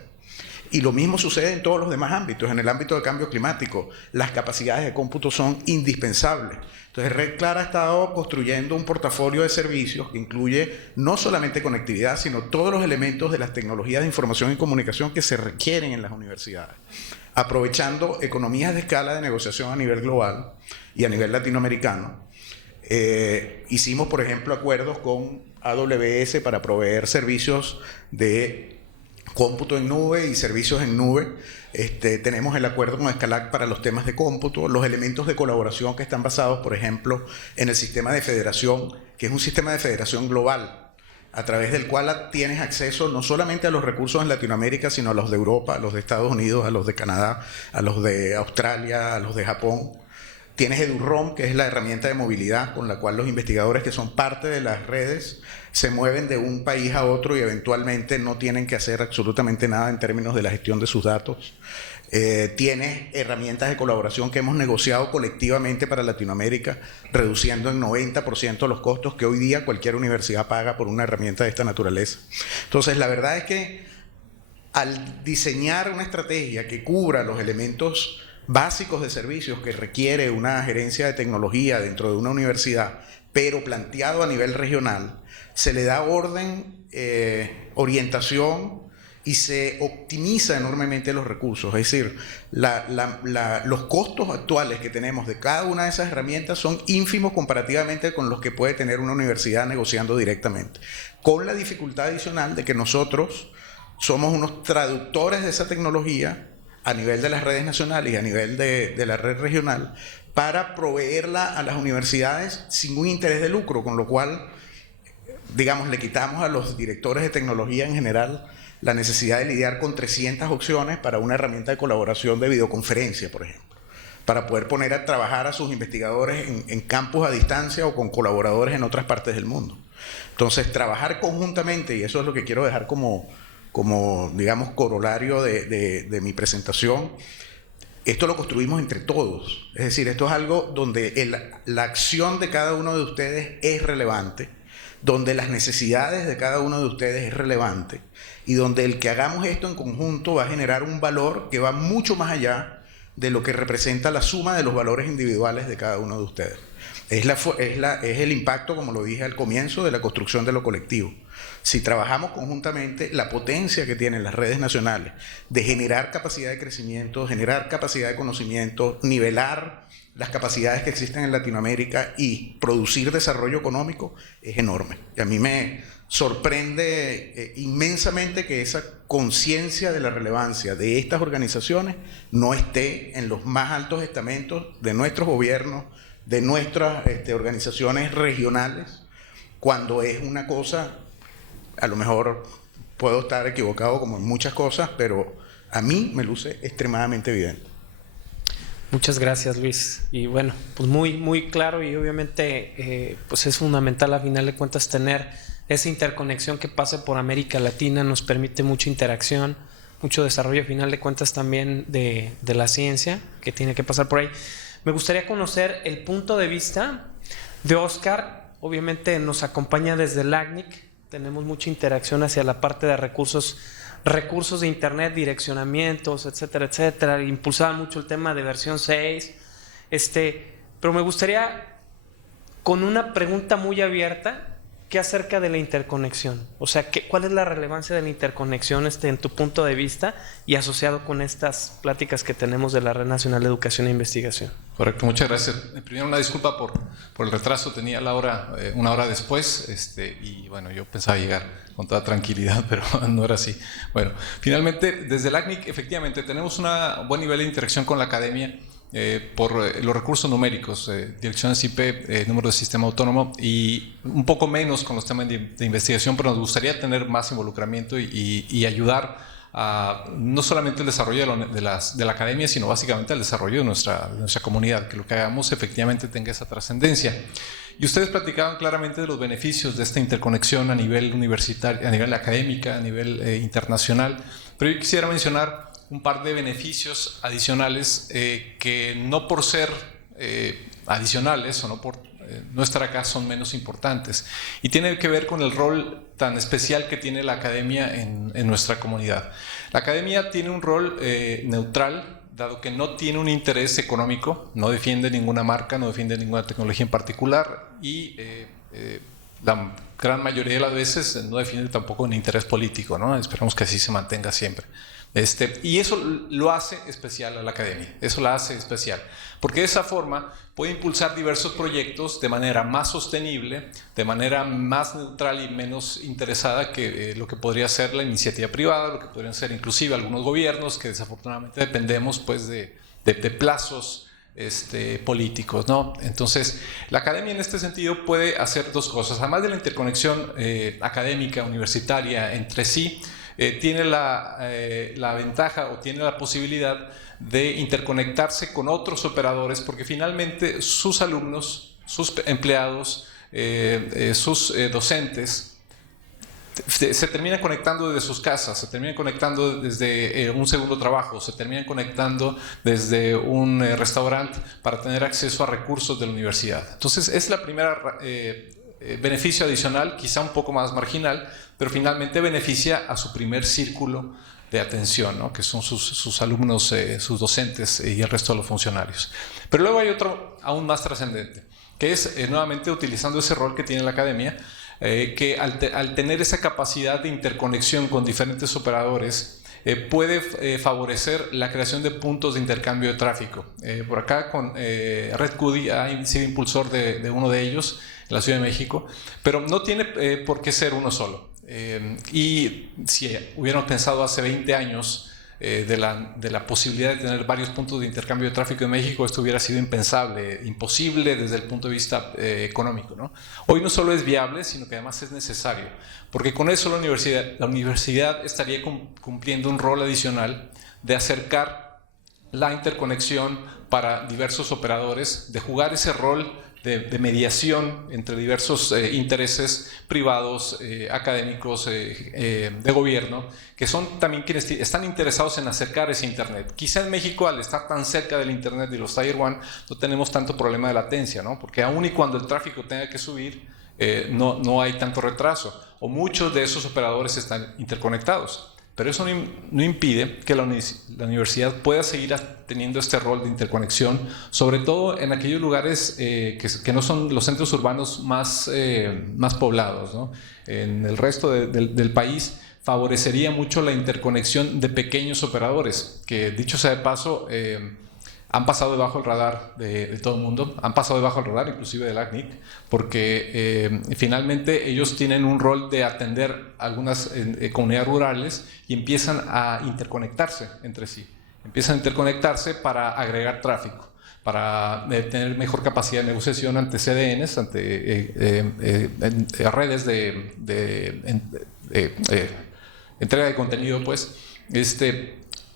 Y lo mismo sucede en todos los demás ámbitos. En el ámbito del cambio climático, las capacidades de cómputo son indispensables. Entonces, Red Clara ha estado construyendo un portafolio de servicios que incluye no solamente conectividad, sino todos los elementos de las tecnologías de información y comunicación que se requieren en las universidades. aprovechando economías de escala de negociación a nivel global y a nivel latinoamericano. Hicimos, por ejemplo, acuerdos con AWS para proveer servicios de cómputo en nube y servicios en nube. Tenemos el acuerdo con Scalac para los temas de cómputo, los elementos de colaboración que están basados, por ejemplo, en el sistema de federación, que es un sistema de federación global, a través del cual tienes acceso no solamente a los recursos en Latinoamérica, sino a los de Europa, a los de Estados Unidos, a los de Canadá, a los de Australia, a los de Japón. Tienes EduROM, que es la herramienta de movilidad con la cual los investigadores que son parte de las redes se mueven de un país a otro y eventualmente no tienen que hacer absolutamente nada en términos de la gestión de sus datos. Tienes herramientas de colaboración que hemos negociado colectivamente para Latinoamérica, reduciendo en 90% los costos que hoy día cualquier universidad paga por una herramienta de esta naturaleza. Entonces, la verdad es que al diseñar una estrategia que cubra los elementos básicos de servicios que requiere una gerencia de tecnología dentro de una universidad, pero planteado a nivel regional, se le da orden, orientación y se optimiza enormemente los recursos. Es decir, los costos actuales que tenemos de cada una de esas herramientas son ínfimos comparativamente con los que puede tener una universidad negociando directamente, con la dificultad adicional de que nosotros somos unos traductores de esa tecnología a nivel de las redes nacionales y a nivel de la red regional para proveerla a las universidades sin un interés de lucro, con lo cual, digamos, le quitamos a los directores de tecnología en general la necesidad de lidiar con 300 opciones para una herramienta de colaboración de videoconferencia, por ejemplo, para poder poner a trabajar a sus investigadores en campus a distancia o con colaboradores en otras partes del mundo. Entonces, trabajar conjuntamente, y eso es lo que quiero dejar como digamos, corolario de mi presentación, esto lo construimos entre todos. Es decir, esto es algo donde la acción de cada uno de ustedes es relevante, donde las necesidades de cada uno de ustedes es relevante y donde el que hagamos esto en conjunto va a generar un valor que va mucho más allá de lo que representa la suma de los valores individuales de cada uno de ustedes. Es el impacto, como lo dije al comienzo, de la construcción de lo colectivo. Si trabajamos conjuntamente, la potencia que tienen las redes nacionales de generar capacidad de crecimiento, generar capacidad de conocimiento, nivelar las capacidades que existen en Latinoamérica y producir desarrollo económico es enorme. Y a mí me sorprende inmensamente que esa conciencia de la relevancia de estas organizaciones no esté en los más altos estamentos de nuestros gobiernos, de nuestras organizaciones regionales, cuando es una cosa, a lo mejor puedo estar equivocado como en muchas cosas, pero a mí me luce extremadamente evidente. Muchas gracias, Luis. Y bueno, pues muy claro, y obviamente pues es fundamental a final de cuentas tener esa interconexión que pase por América Latina, nos permite mucha interacción, mucho desarrollo a final de cuentas también de la ciencia que tiene que pasar por ahí. Me gustaría conocer el punto de vista de Óscar. Obviamente nos acompaña desde el LACNIC, tenemos mucha interacción hacia la parte de recursos de internet, direccionamientos, etcétera, etcétera. Impulsaba mucho el tema de versión 6. Pero me gustaría, con una pregunta muy abierta, ¿qué acerca de la interconexión? O sea, ¿cuál es la relevancia de la interconexión en tu punto de vista y asociado con estas pláticas que tenemos de la Red Nacional de Educación e Investigación? Correcto, muchas gracias. Primero, una disculpa por el retraso, tenía la hora una hora después, y bueno, yo pensaba llegar con toda tranquilidad, pero no era así. Bueno, finalmente, desde el ACNIC, efectivamente, tenemos un buen nivel de interacción con la academia por los recursos numéricos, direcciones IP, número de sistema autónomo, y un poco menos con los temas de investigación, pero nos gustaría tener más involucramiento y ayudar a no solamente el desarrollo de la academia, sino básicamente al desarrollo de nuestra comunidad, que lo que hagamos efectivamente tenga esa trascendencia. Y ustedes platicaban claramente de los beneficios de esta interconexión a nivel universitario, a nivel académica, a nivel internacional, pero yo quisiera mencionar un par de beneficios adicionales que no por ser adicionales o no por no estar acá son menos importantes, y tiene que ver con el rol tan especial que tiene la academia en nuestra comunidad. La academia tiene un rol neutral, dado que no tiene un interés económico, no defiende ninguna marca, no defiende ninguna tecnología en particular, y la gran mayoría de las veces no defiende tampoco un interés político, ¿no? Esperamos que así se mantenga siempre. Y eso lo hace especial a la academia, eso la hace especial, porque de esa forma puede impulsar diversos proyectos de manera más sostenible, de manera más neutral y menos interesada que lo que podría ser la iniciativa privada, lo que podrían ser inclusive algunos gobiernos que desafortunadamente dependemos pues de plazos políticos, ¿no? Entonces, la academia en este sentido puede hacer dos cosas, además de la interconexión académica, universitaria entre sí, tiene la ventaja o tiene la posibilidad de interconectarse con otros operadores, porque finalmente sus alumnos, sus empleados, sus docentes se terminan conectando desde sus casas, se terminan conectando desde un segundo trabajo, se terminan conectando desde un restaurante para tener acceso a recursos de la universidad. Entonces es la primera beneficio adicional, quizá un poco más marginal, pero finalmente beneficia a su primer círculo de atención, ¿no? Que son sus alumnos, sus docentes y el resto de los funcionarios. Pero luego hay otro aún más trascendente, que es nuevamente utilizando ese rol que tiene la academia, que al tener esa capacidad de interconexión con diferentes operadores, puede favorecer la creación de puntos de intercambio de tráfico. Por acá con RedCudi ha sido impulsor de uno de ellos en la Ciudad de México, pero no tiene por qué ser uno solo. Y si hubiéramos pensado hace 20 años de la posibilidad de tener varios puntos de intercambio de tráfico en México, esto hubiera sido impensable, imposible desde el punto de vista económico, ¿no? Hoy no solo es viable, sino que además es necesario, porque con eso la universidad estaría cumpliendo un rol adicional de acercar la interconexión para diversos operadores, de jugar ese rol de mediación entre diversos intereses privados, académicos, de gobierno, que son también quienes están interesados en acercar ese Internet. Quizá en México, al estar tan cerca del Internet y los Tier 1, no tenemos tanto problema de latencia, ¿no? Porque aún y cuando el tráfico tenga que subir, no hay tanto retraso, o muchos de esos operadores están interconectados. Pero eso no impide que la universidad pueda seguir teniendo este rol de interconexión, sobre todo en aquellos lugares que no son los centros urbanos más poblados, ¿no? En el resto del país favorecería mucho la interconexión de pequeños operadores, que dicho sea de paso, han pasado debajo del radar de todo el mundo, han pasado debajo del radar inclusive del ACNIC, porque finalmente ellos tienen un rol de atender algunas comunidades rurales y empiezan a interconectarse entre sí, empiezan a interconectarse para agregar tráfico, para tener mejor capacidad de negociación ante CDNs, ante redes de entrega de contenido, pues,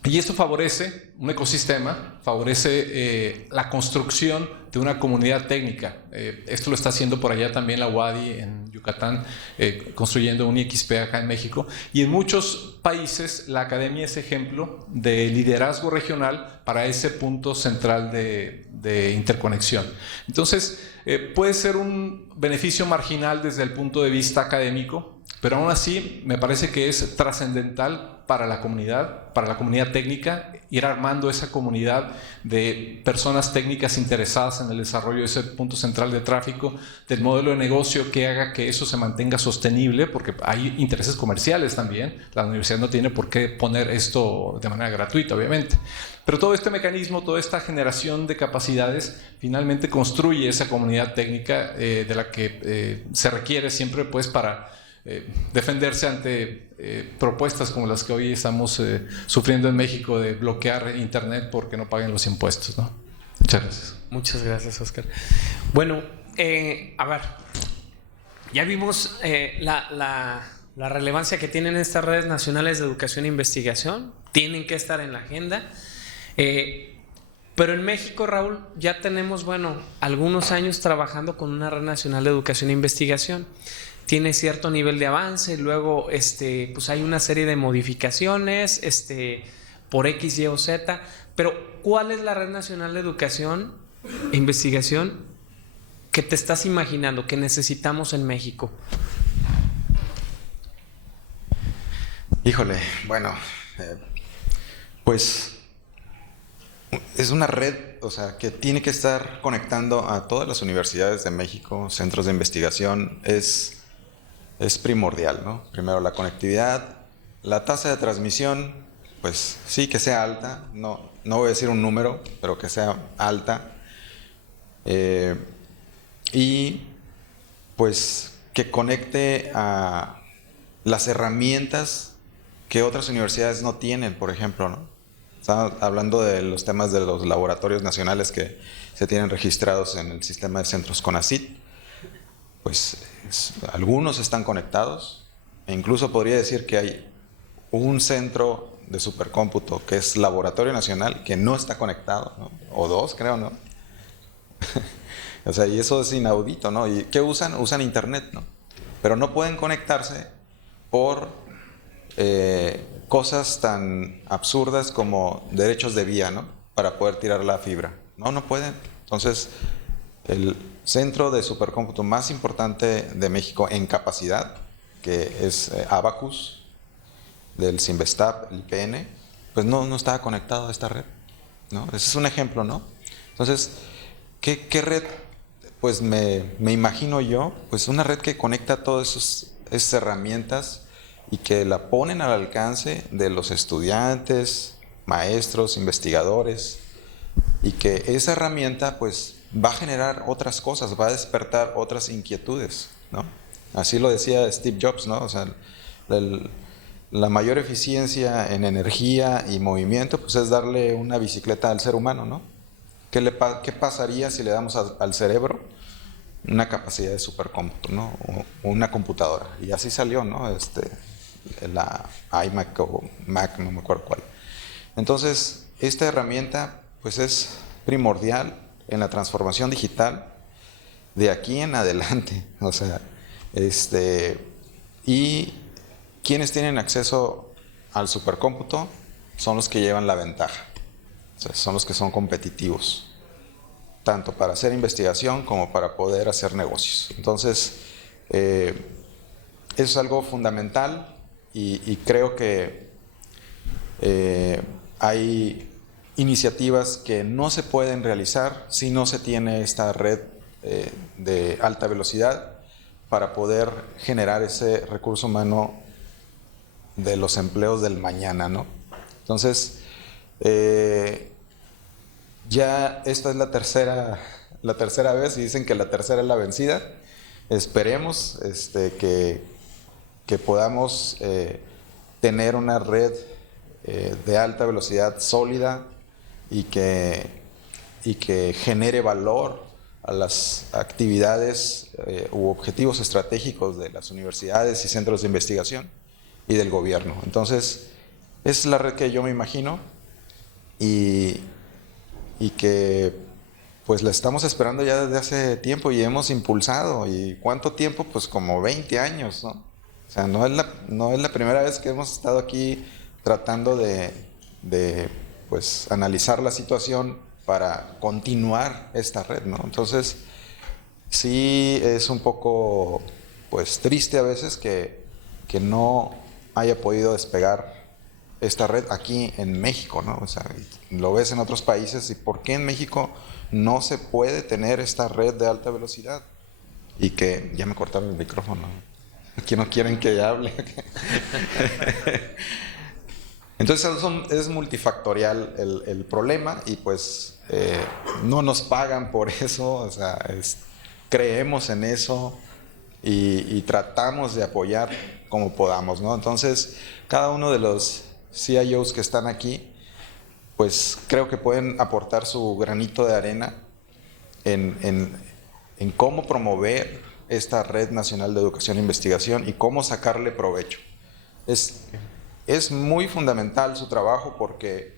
y esto favorece un ecosistema, favorece la construcción de una comunidad técnica. Esto lo está haciendo por allá también la UADY en Yucatán, construyendo un IXP acá en México. Y en muchos países la academia es ejemplo de liderazgo regional para ese punto central de interconexión. Entonces, puede ser un beneficio marginal desde el punto de vista académico, pero aún así me parece que es trascendental para la comunidad técnica, ir armando esa comunidad de personas técnicas interesadas en el desarrollo de ese punto central de tráfico, del modelo de negocio que haga que eso se mantenga sostenible, porque hay intereses comerciales también. La universidad no tiene por qué poner esto de manera gratuita, obviamente. Pero todo este mecanismo, toda esta generación de capacidades, finalmente construye esa comunidad técnica de la que se requiere siempre, pues, para defenderse ante propuestas como las que hoy estamos sufriendo en México de bloquear Internet porque no paguen los impuestos, ¿no? Muchas gracias. Muchas gracias, Oscar. Bueno, a ver, ya vimos la relevancia que tienen estas redes nacionales de educación e investigación, tienen que estar en la agenda, pero en México, Raúl, ya tenemos, algunos años trabajando con una red nacional de educación e investigación. Tiene cierto nivel de avance, luego pues hay una serie de modificaciones por X, Y o Z, pero ¿cuál es la Red Nacional de Educación e Investigación que te estás imaginando que necesitamos en México? Híjole, bueno, pues es una red, o sea, que tiene que estar conectando a todas las universidades de México, centros de investigación. Es es primordial, ¿no? Primero la conectividad, la tasa de transmisión, pues sí que sea alta, no voy a decir un número, pero que sea alta, y pues que conecte a las herramientas que otras universidades no tienen, por ejemplo, ¿no? Estamos hablando de los temas de los laboratorios nacionales que se tienen registrados en el sistema de centros CONACYT. Pues algunos están conectados, e incluso podría decir que hay un centro de supercómputo que es Laboratorio Nacional que no está conectado, ¿no? O dos, creo, ¿no? O sea, y eso es inaudito, ¿no? ¿Y qué usan? Usan internet, ¿no? Pero no pueden conectarse por cosas tan absurdas como derechos de vía, ¿no? Para poder tirar la fibra. No pueden. Entonces, el centro de supercómputo más importante de México en capacidad, que es Abacus, del Cinvestav, el IPN, pues no estaba conectado a esta red, ¿no? Ese es un ejemplo, ¿no? Entonces, ¿qué red? Pues me imagino yo, pues una red que conecta todas esas herramientas y que la ponen al alcance de los estudiantes, maestros, investigadores, y que esa herramienta pues va a generar otras cosas, va a despertar otras inquietudes, ¿no? Así lo decía Steve Jobs, ¿no? O sea, la mayor eficiencia en energía y movimiento pues es darle una bicicleta al ser humano, ¿no? ¿Qué pasaría si le damos al cerebro una capacidad de supercómputo, ¿no? O una computadora? Y así salió, ¿no? La iMac o Mac, no me acuerdo cuál. Entonces, esta herramienta pues es primordial en la transformación digital de aquí en adelante. O sea, y quienes tienen acceso al supercómputo son los que llevan la ventaja. O sea, son los que son competitivos, tanto para hacer investigación como para poder hacer negocios. Entonces, eso es algo fundamental y creo que hay iniciativas que no se pueden realizar si no se tiene esta red de alta velocidad para poder generar ese recurso humano de los empleos del mañana, ¿no? Entonces, ya esta es la tercera vez y dicen que la tercera es la vencida. Esperemos que podamos tener una red de alta velocidad sólida y que genere valor a las actividades u objetivos estratégicos de las universidades y centros de investigación y del gobierno. Entonces, es la red que yo me imagino y que pues la estamos esperando ya desde hace tiempo y hemos impulsado. ¿Y cuánto tiempo? Pues como 20 años, ¿no? O sea, no es la primera vez que hemos estado aquí tratando de pues analizar la situación para continuar esta red, ¿no? Entonces, sí es un poco pues triste a veces que no haya podido despegar esta red aquí en México, ¿no? O sea, lo ves en otros países y ¿por qué en México no se puede tener esta red de alta velocidad? Y que ya me cortaron el micrófono. Aquí no quieren que hable. Entonces es multifactorial el problema y pues no nos pagan por eso, o sea, creemos en eso y tratamos de apoyar como podamos, ¿no? Entonces, cada uno de los CIOs que están aquí, pues creo que pueden aportar su granito de arena en cómo promover esta Red Nacional de Educación e Investigación y cómo sacarle provecho. Es muy fundamental su trabajo porque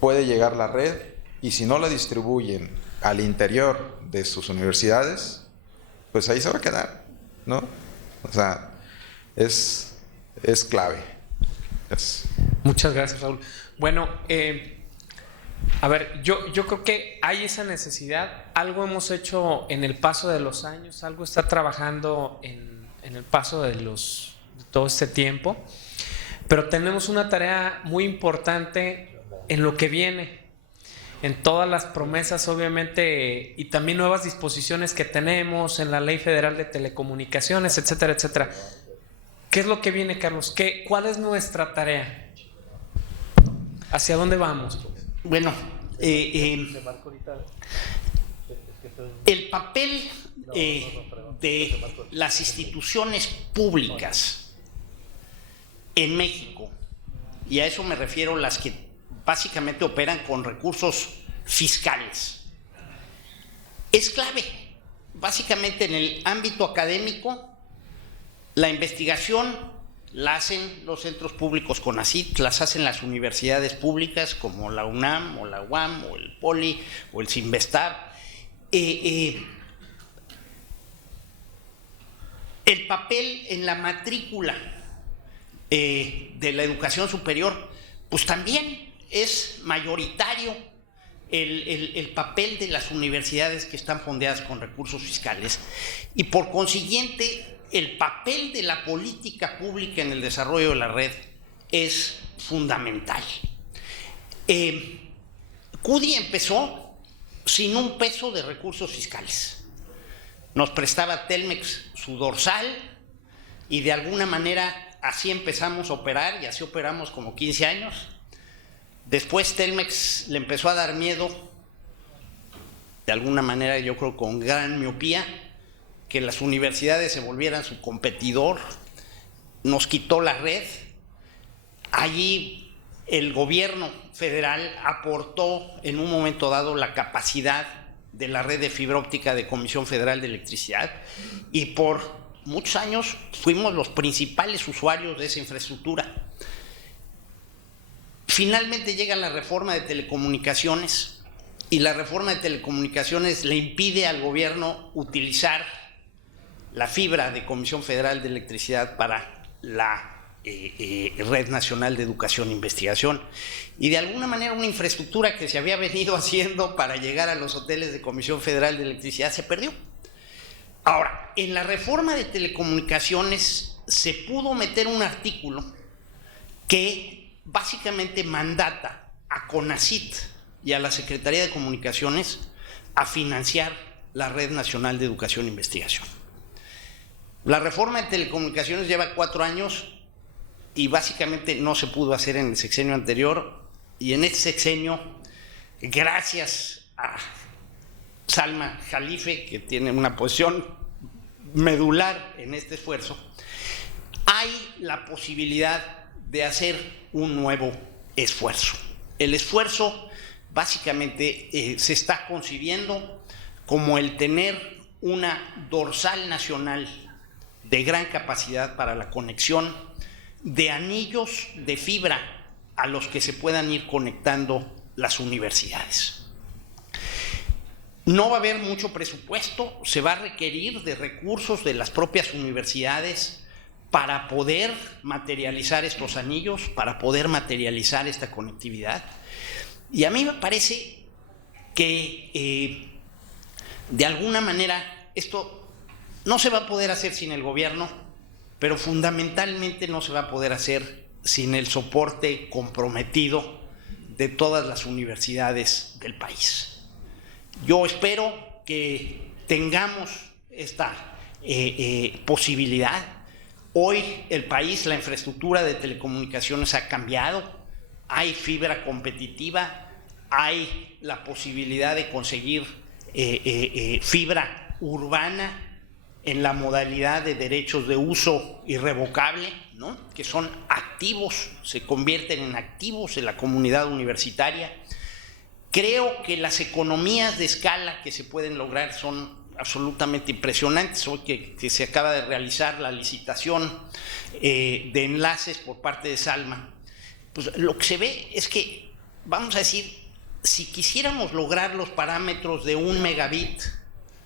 puede llegar la red y si no la distribuyen al interior de sus universidades, pues ahí se va a quedar, ¿no? O sea, es clave. Muchas gracias, Raúl. Bueno, a ver, yo creo que hay esa necesidad. Algo hemos hecho en el paso de los años, algo está trabajando en el paso de todo este tiempo, pero tenemos una tarea muy importante en lo que viene. en todas las promesas, obviamente, y también nuevas disposiciones que tenemos en la Ley Federal de Telecomunicaciones, etcétera, etcétera. ¿Qué es lo que viene, Carlos? ¿Cuál es nuestra tarea? ¿Hacia dónde vamos? Bueno, el papel de las instituciones públicas en México, y a eso me refiero las que básicamente operan con recursos fiscales, es clave. Básicamente en el ámbito académico, la investigación la hacen los centros públicos CONACYT, las hacen las universidades públicas como la UNAM o la UAM o el POLI o el CINVESTAB. El papel en la matrícula de la educación superior, pues también es mayoritario el papel de las universidades que están fondeadas con recursos fiscales, y por consiguiente el papel de la política pública en el desarrollo de la red es fundamental. CUDI empezó sin un peso de recursos fiscales. Nos prestaba Telmex su dorsal y de alguna manera así empezamos a operar, y así operamos como 15 años. Después Telmex le empezó a dar miedo, de alguna manera yo creo con gran miopía, que las universidades se volvieran su competidor, nos quitó la red. Allí el gobierno federal aportó en un momento dado la capacidad de la red de fibra óptica de Comisión Federal de Electricidad, y por muchos años fuimos los principales usuarios de esa infraestructura. Finalmente llega la reforma de telecomunicaciones, y la reforma de telecomunicaciones le impide al gobierno utilizar la fibra de Comisión Federal de Electricidad para la Red Nacional de Educación e Investigación, y de alguna manera una infraestructura que se había venido haciendo para llegar a los hoteles de Comisión Federal de Electricidad se perdió. Ahora, en la reforma de telecomunicaciones se pudo meter un artículo que básicamente mandata a CONACYT y a la Secretaría de Comunicaciones a financiar la Red Nacional de Educación e Investigación. La reforma de telecomunicaciones lleva 4 años y básicamente no se pudo hacer en el sexenio anterior, y en este sexenio, gracias a Salma Jalife, que tiene una posición medular en este esfuerzo, hay la posibilidad de hacer un nuevo esfuerzo. El esfuerzo básicamente se está concibiendo como el tener una dorsal nacional de gran capacidad para la conexión de anillos de fibra a los que se puedan ir conectando las universidades. No va a haber mucho presupuesto, se va a requerir de recursos de las propias universidades para poder materializar estos anillos, para poder materializar esta conectividad. Y a mí me parece que de alguna manera esto no se va a poder hacer sin el gobierno, pero fundamentalmente no se va a poder hacer sin el soporte comprometido de todas las universidades del país. Yo espero que tengamos esta posibilidad. Hoy el país, la infraestructura de telecomunicaciones ha cambiado, hay fibra competitiva, hay la posibilidad de conseguir fibra urbana en la modalidad de derechos de uso irrevocable, ¿no?, que son activos, se convierten en activos de la comunidad universitaria. Creo que las economías de escala que se pueden lograr son absolutamente impresionantes. Hoy que se acaba de realizar la licitación de enlaces por parte de Salma, pues lo que se ve es que, vamos a decir, si quisiéramos lograr los parámetros de 1 megabit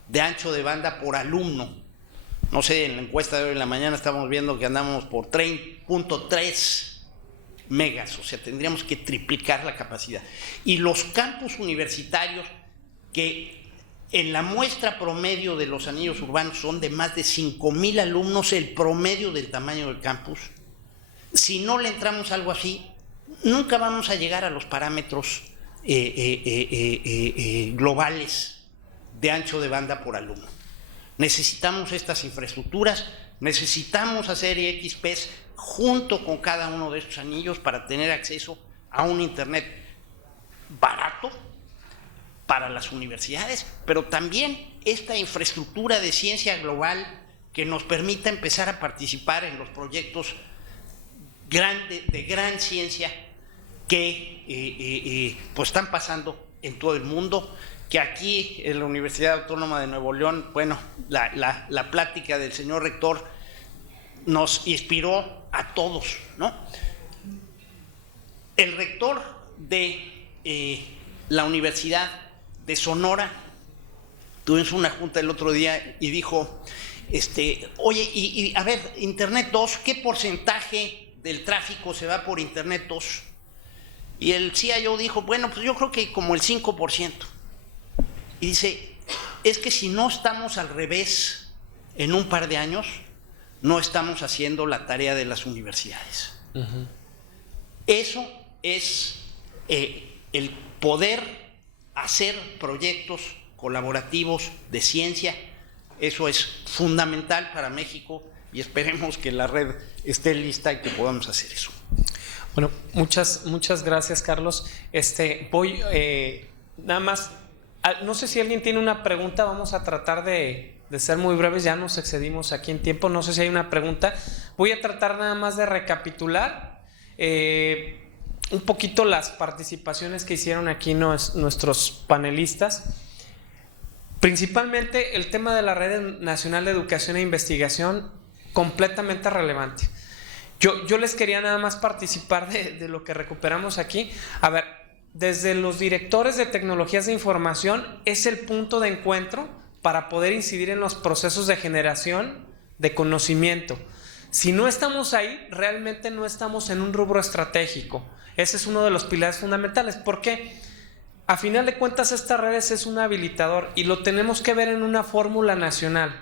de ancho de banda por alumno, no sé, en la encuesta de hoy en la mañana estamos viendo que andamos por 3.3 megas, o sea, tendríamos que triplicar la capacidad. Y los campus universitarios, que en la muestra promedio de los anillos urbanos son de más de 5,000 alumnos, el promedio del tamaño del campus, si no le entramos a algo así, nunca vamos a llegar a los parámetros globales de ancho de banda por alumno. Necesitamos estas infraestructuras, necesitamos hacer IXPs junto con cada uno de estos anillos para tener acceso a un internet barato para las universidades, pero también esta infraestructura de ciencia global que nos permita empezar a participar en los proyectos de gran ciencia que pues están pasando en todo el mundo, que aquí en la Universidad Autónoma de Nuevo León, bueno, la plática del señor rector nos inspiró a todos, ¿no? El rector de la Universidad de Sonora tuvimos una junta el otro día y dijo, oye, y a ver, Internet 2, ¿qué porcentaje del tráfico se va por Internet 2? Y el CIO dijo, bueno, pues yo creo que como el 5%. Y dice, es que si no estamos al revés en un par de años, no estamos haciendo la tarea de las universidades. Uh-huh. Eso es el poder hacer proyectos colaborativos de ciencia. Eso es fundamental para México y esperemos que la red esté lista y que podamos hacer eso. Bueno, muchas gracias, Carlos. Voy nada más, no sé si alguien tiene una pregunta, vamos a tratar de ser muy breves, ya nos excedimos aquí en tiempo, no sé si hay una pregunta. Voy a tratar nada más de recapitular un poquito las participaciones que hicieron aquí nuestros panelistas. Principalmente el tema de la Red Nacional de Educación e Investigación, completamente relevante. Yo les quería nada más participar de lo que recuperamos aquí. A ver, desde los directores de tecnologías de información es el punto de encuentro para poder incidir en los procesos de generación de conocimiento. Si no estamos ahí, realmente no estamos en un rubro estratégico. Ese es uno de los pilares fundamentales. ¿Por qué? A final de cuentas, estas redes es un habilitador y lo tenemos que ver en una fórmula nacional.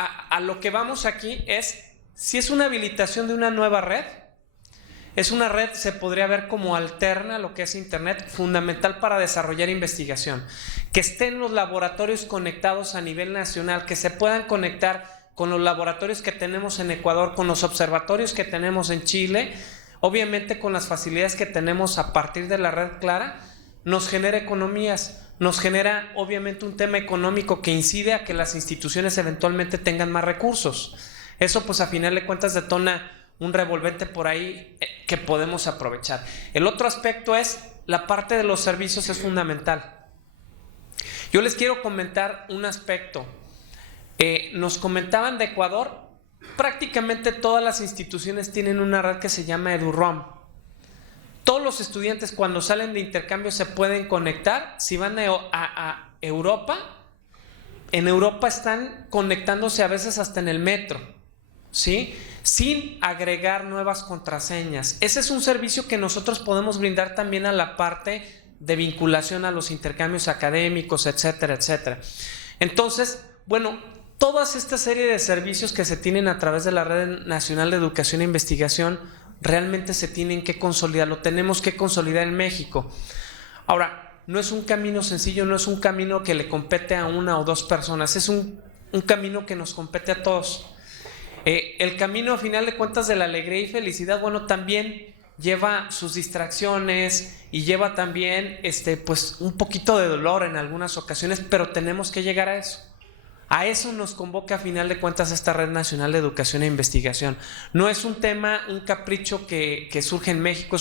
A lo que vamos aquí es, si es una habilitación de una nueva red, es una red, se podría ver como alterna a lo que es Internet, fundamental para desarrollar investigación. Que estén los laboratorios conectados a nivel nacional, que se puedan conectar con los laboratorios que tenemos en Ecuador, con los observatorios que tenemos en Chile, obviamente con las facilidades que tenemos a partir de la red clara, nos genera economías, nos genera obviamente un tema económico que incide a que las instituciones eventualmente tengan más recursos. Eso pues a final de cuentas detona un revolvente por ahí que podemos aprovechar. El otro aspecto es la parte de los servicios, es fundamental. Yo les quiero comentar un aspecto. Nos comentaban de Ecuador, prácticamente todas las instituciones tienen una red que se llama EduROM. Todos los estudiantes cuando salen de intercambio se pueden conectar. Si van a Europa, en Europa están conectándose a veces hasta en el metro, ¿sí? Sin agregar nuevas contraseñas. Ese es un servicio que nosotros podemos brindar también a la parte de vinculación a los intercambios académicos, etcétera, etcétera. Entonces, bueno, toda esta serie de servicios que se tienen a través de la Red Nacional de Educación e Investigación realmente se tienen que consolidar, lo tenemos que consolidar en México. Ahora, no es un camino sencillo, no es un camino que le compete a una o dos personas, es un camino que nos compete a todos. El camino a final de cuentas de la alegría y felicidad, bueno, también lleva sus distracciones y lleva también pues un poquito de dolor en algunas ocasiones, pero tenemos que llegar a eso. A eso nos convoca a final de cuentas esta Red Nacional de Educación e Investigación. No es un tema, un capricho que surge en México,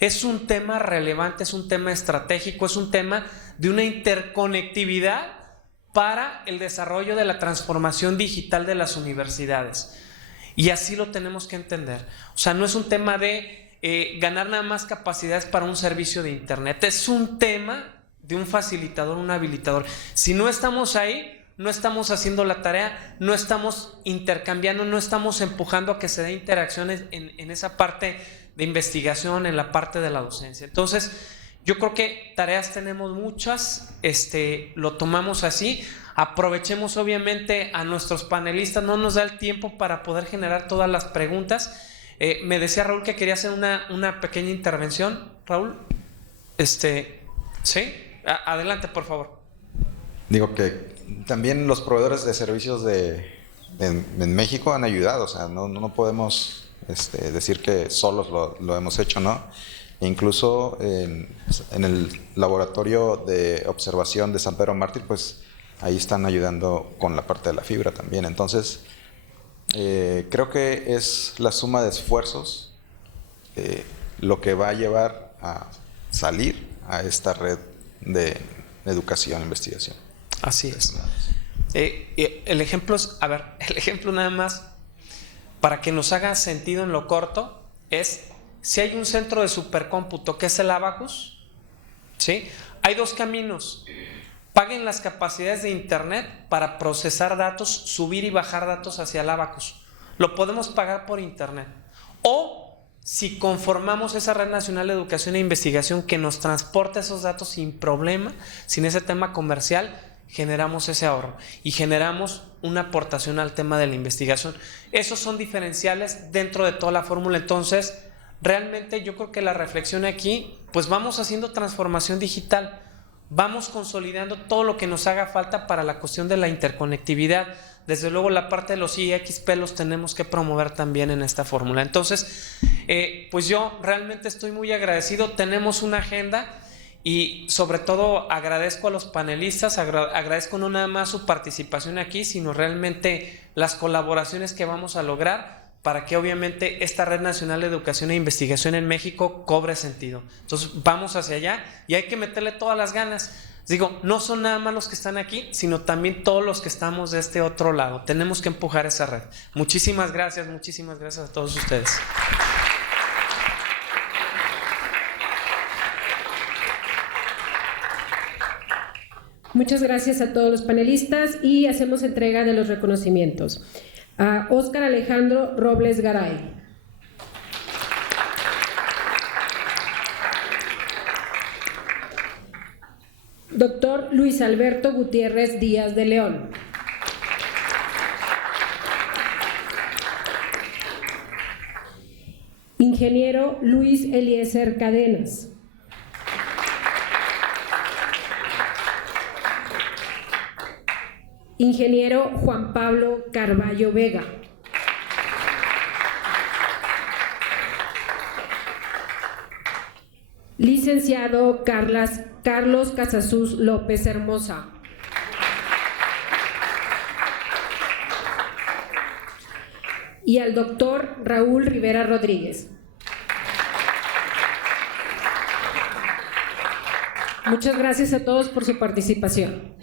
es un tema relevante, es un tema estratégico, es un tema de una interconectividad para el desarrollo de la transformación digital de las universidades. Y así lo tenemos que entender. O sea, no es un tema de ganar nada más capacidades para un servicio de Internet, es un tema de un facilitador, un habilitador. Si no estamos ahí, no estamos haciendo la tarea, no estamos intercambiando, no estamos empujando a que se dé interacciones en esa parte de investigación, en la parte de la docencia. Entonces, yo creo que tareas tenemos muchas, lo tomamos así, aprovechemos obviamente a nuestros panelistas, no nos da el tiempo para poder generar todas las preguntas. Me decía Raúl que quería hacer una pequeña intervención. Raúl. ¿Sí? Adelante, por favor. Digo que también los proveedores de servicios en México han ayudado, o sea, no podemos decir que solos lo hemos hecho, ¿no? E incluso en el laboratorio de observación de San Pedro Mártir, pues ahí están ayudando con la parte de la fibra también. Entonces, creo que es la suma de esfuerzos lo que va a llevar a salir a esta red de educación e investigación. Así es. El ejemplo es, el ejemplo nada más, para que nos haga sentido en lo corto, es si hay un centro de supercómputo que es el Abacus, ¿sí? Hay dos caminos. Paguen las capacidades de internet para procesar datos, subir y bajar datos hacia el Abacus. Lo podemos pagar por internet. O si conformamos esa Red Nacional de Educación e Investigación que nos transporta esos datos sin problema, sin ese tema comercial, generamos ese ahorro y generamos una aportación al tema de la investigación. Esos son diferenciales dentro de toda la fórmula. Entonces, realmente yo creo que la reflexión aquí, pues vamos haciendo transformación digital, vamos consolidando todo lo que nos haga falta para la cuestión de la interconectividad. Desde luego la parte de los IXP los tenemos que promover también en esta fórmula. Entonces, pues yo realmente estoy muy agradecido. Tenemos una agenda y sobre todo agradezco a los panelistas, agradezco no nada más su participación aquí, sino realmente las colaboraciones que vamos a lograr para que obviamente esta Red Nacional de Educación e Investigación en México cobre sentido. Entonces vamos hacia allá y hay que meterle todas las ganas. Digo, no son nada más los que están aquí, sino también todos los que estamos de este otro lado. Tenemos que empujar esa red. Muchísimas gracias a todos ustedes. Muchas gracias a todos los panelistas y hacemos entrega de los reconocimientos. A Óscar Alejandro Robles Garay. Doctor Luis Alberto Gutiérrez Díaz de León. Ingeniero Luis Eliezer Cadenas. Ingeniero Juan Pablo Carballo Vega. Licenciado Carlos Casasus López Hermosa. Y al doctor Raúl Rivera Rodríguez. Muchas gracias a todos por su participación.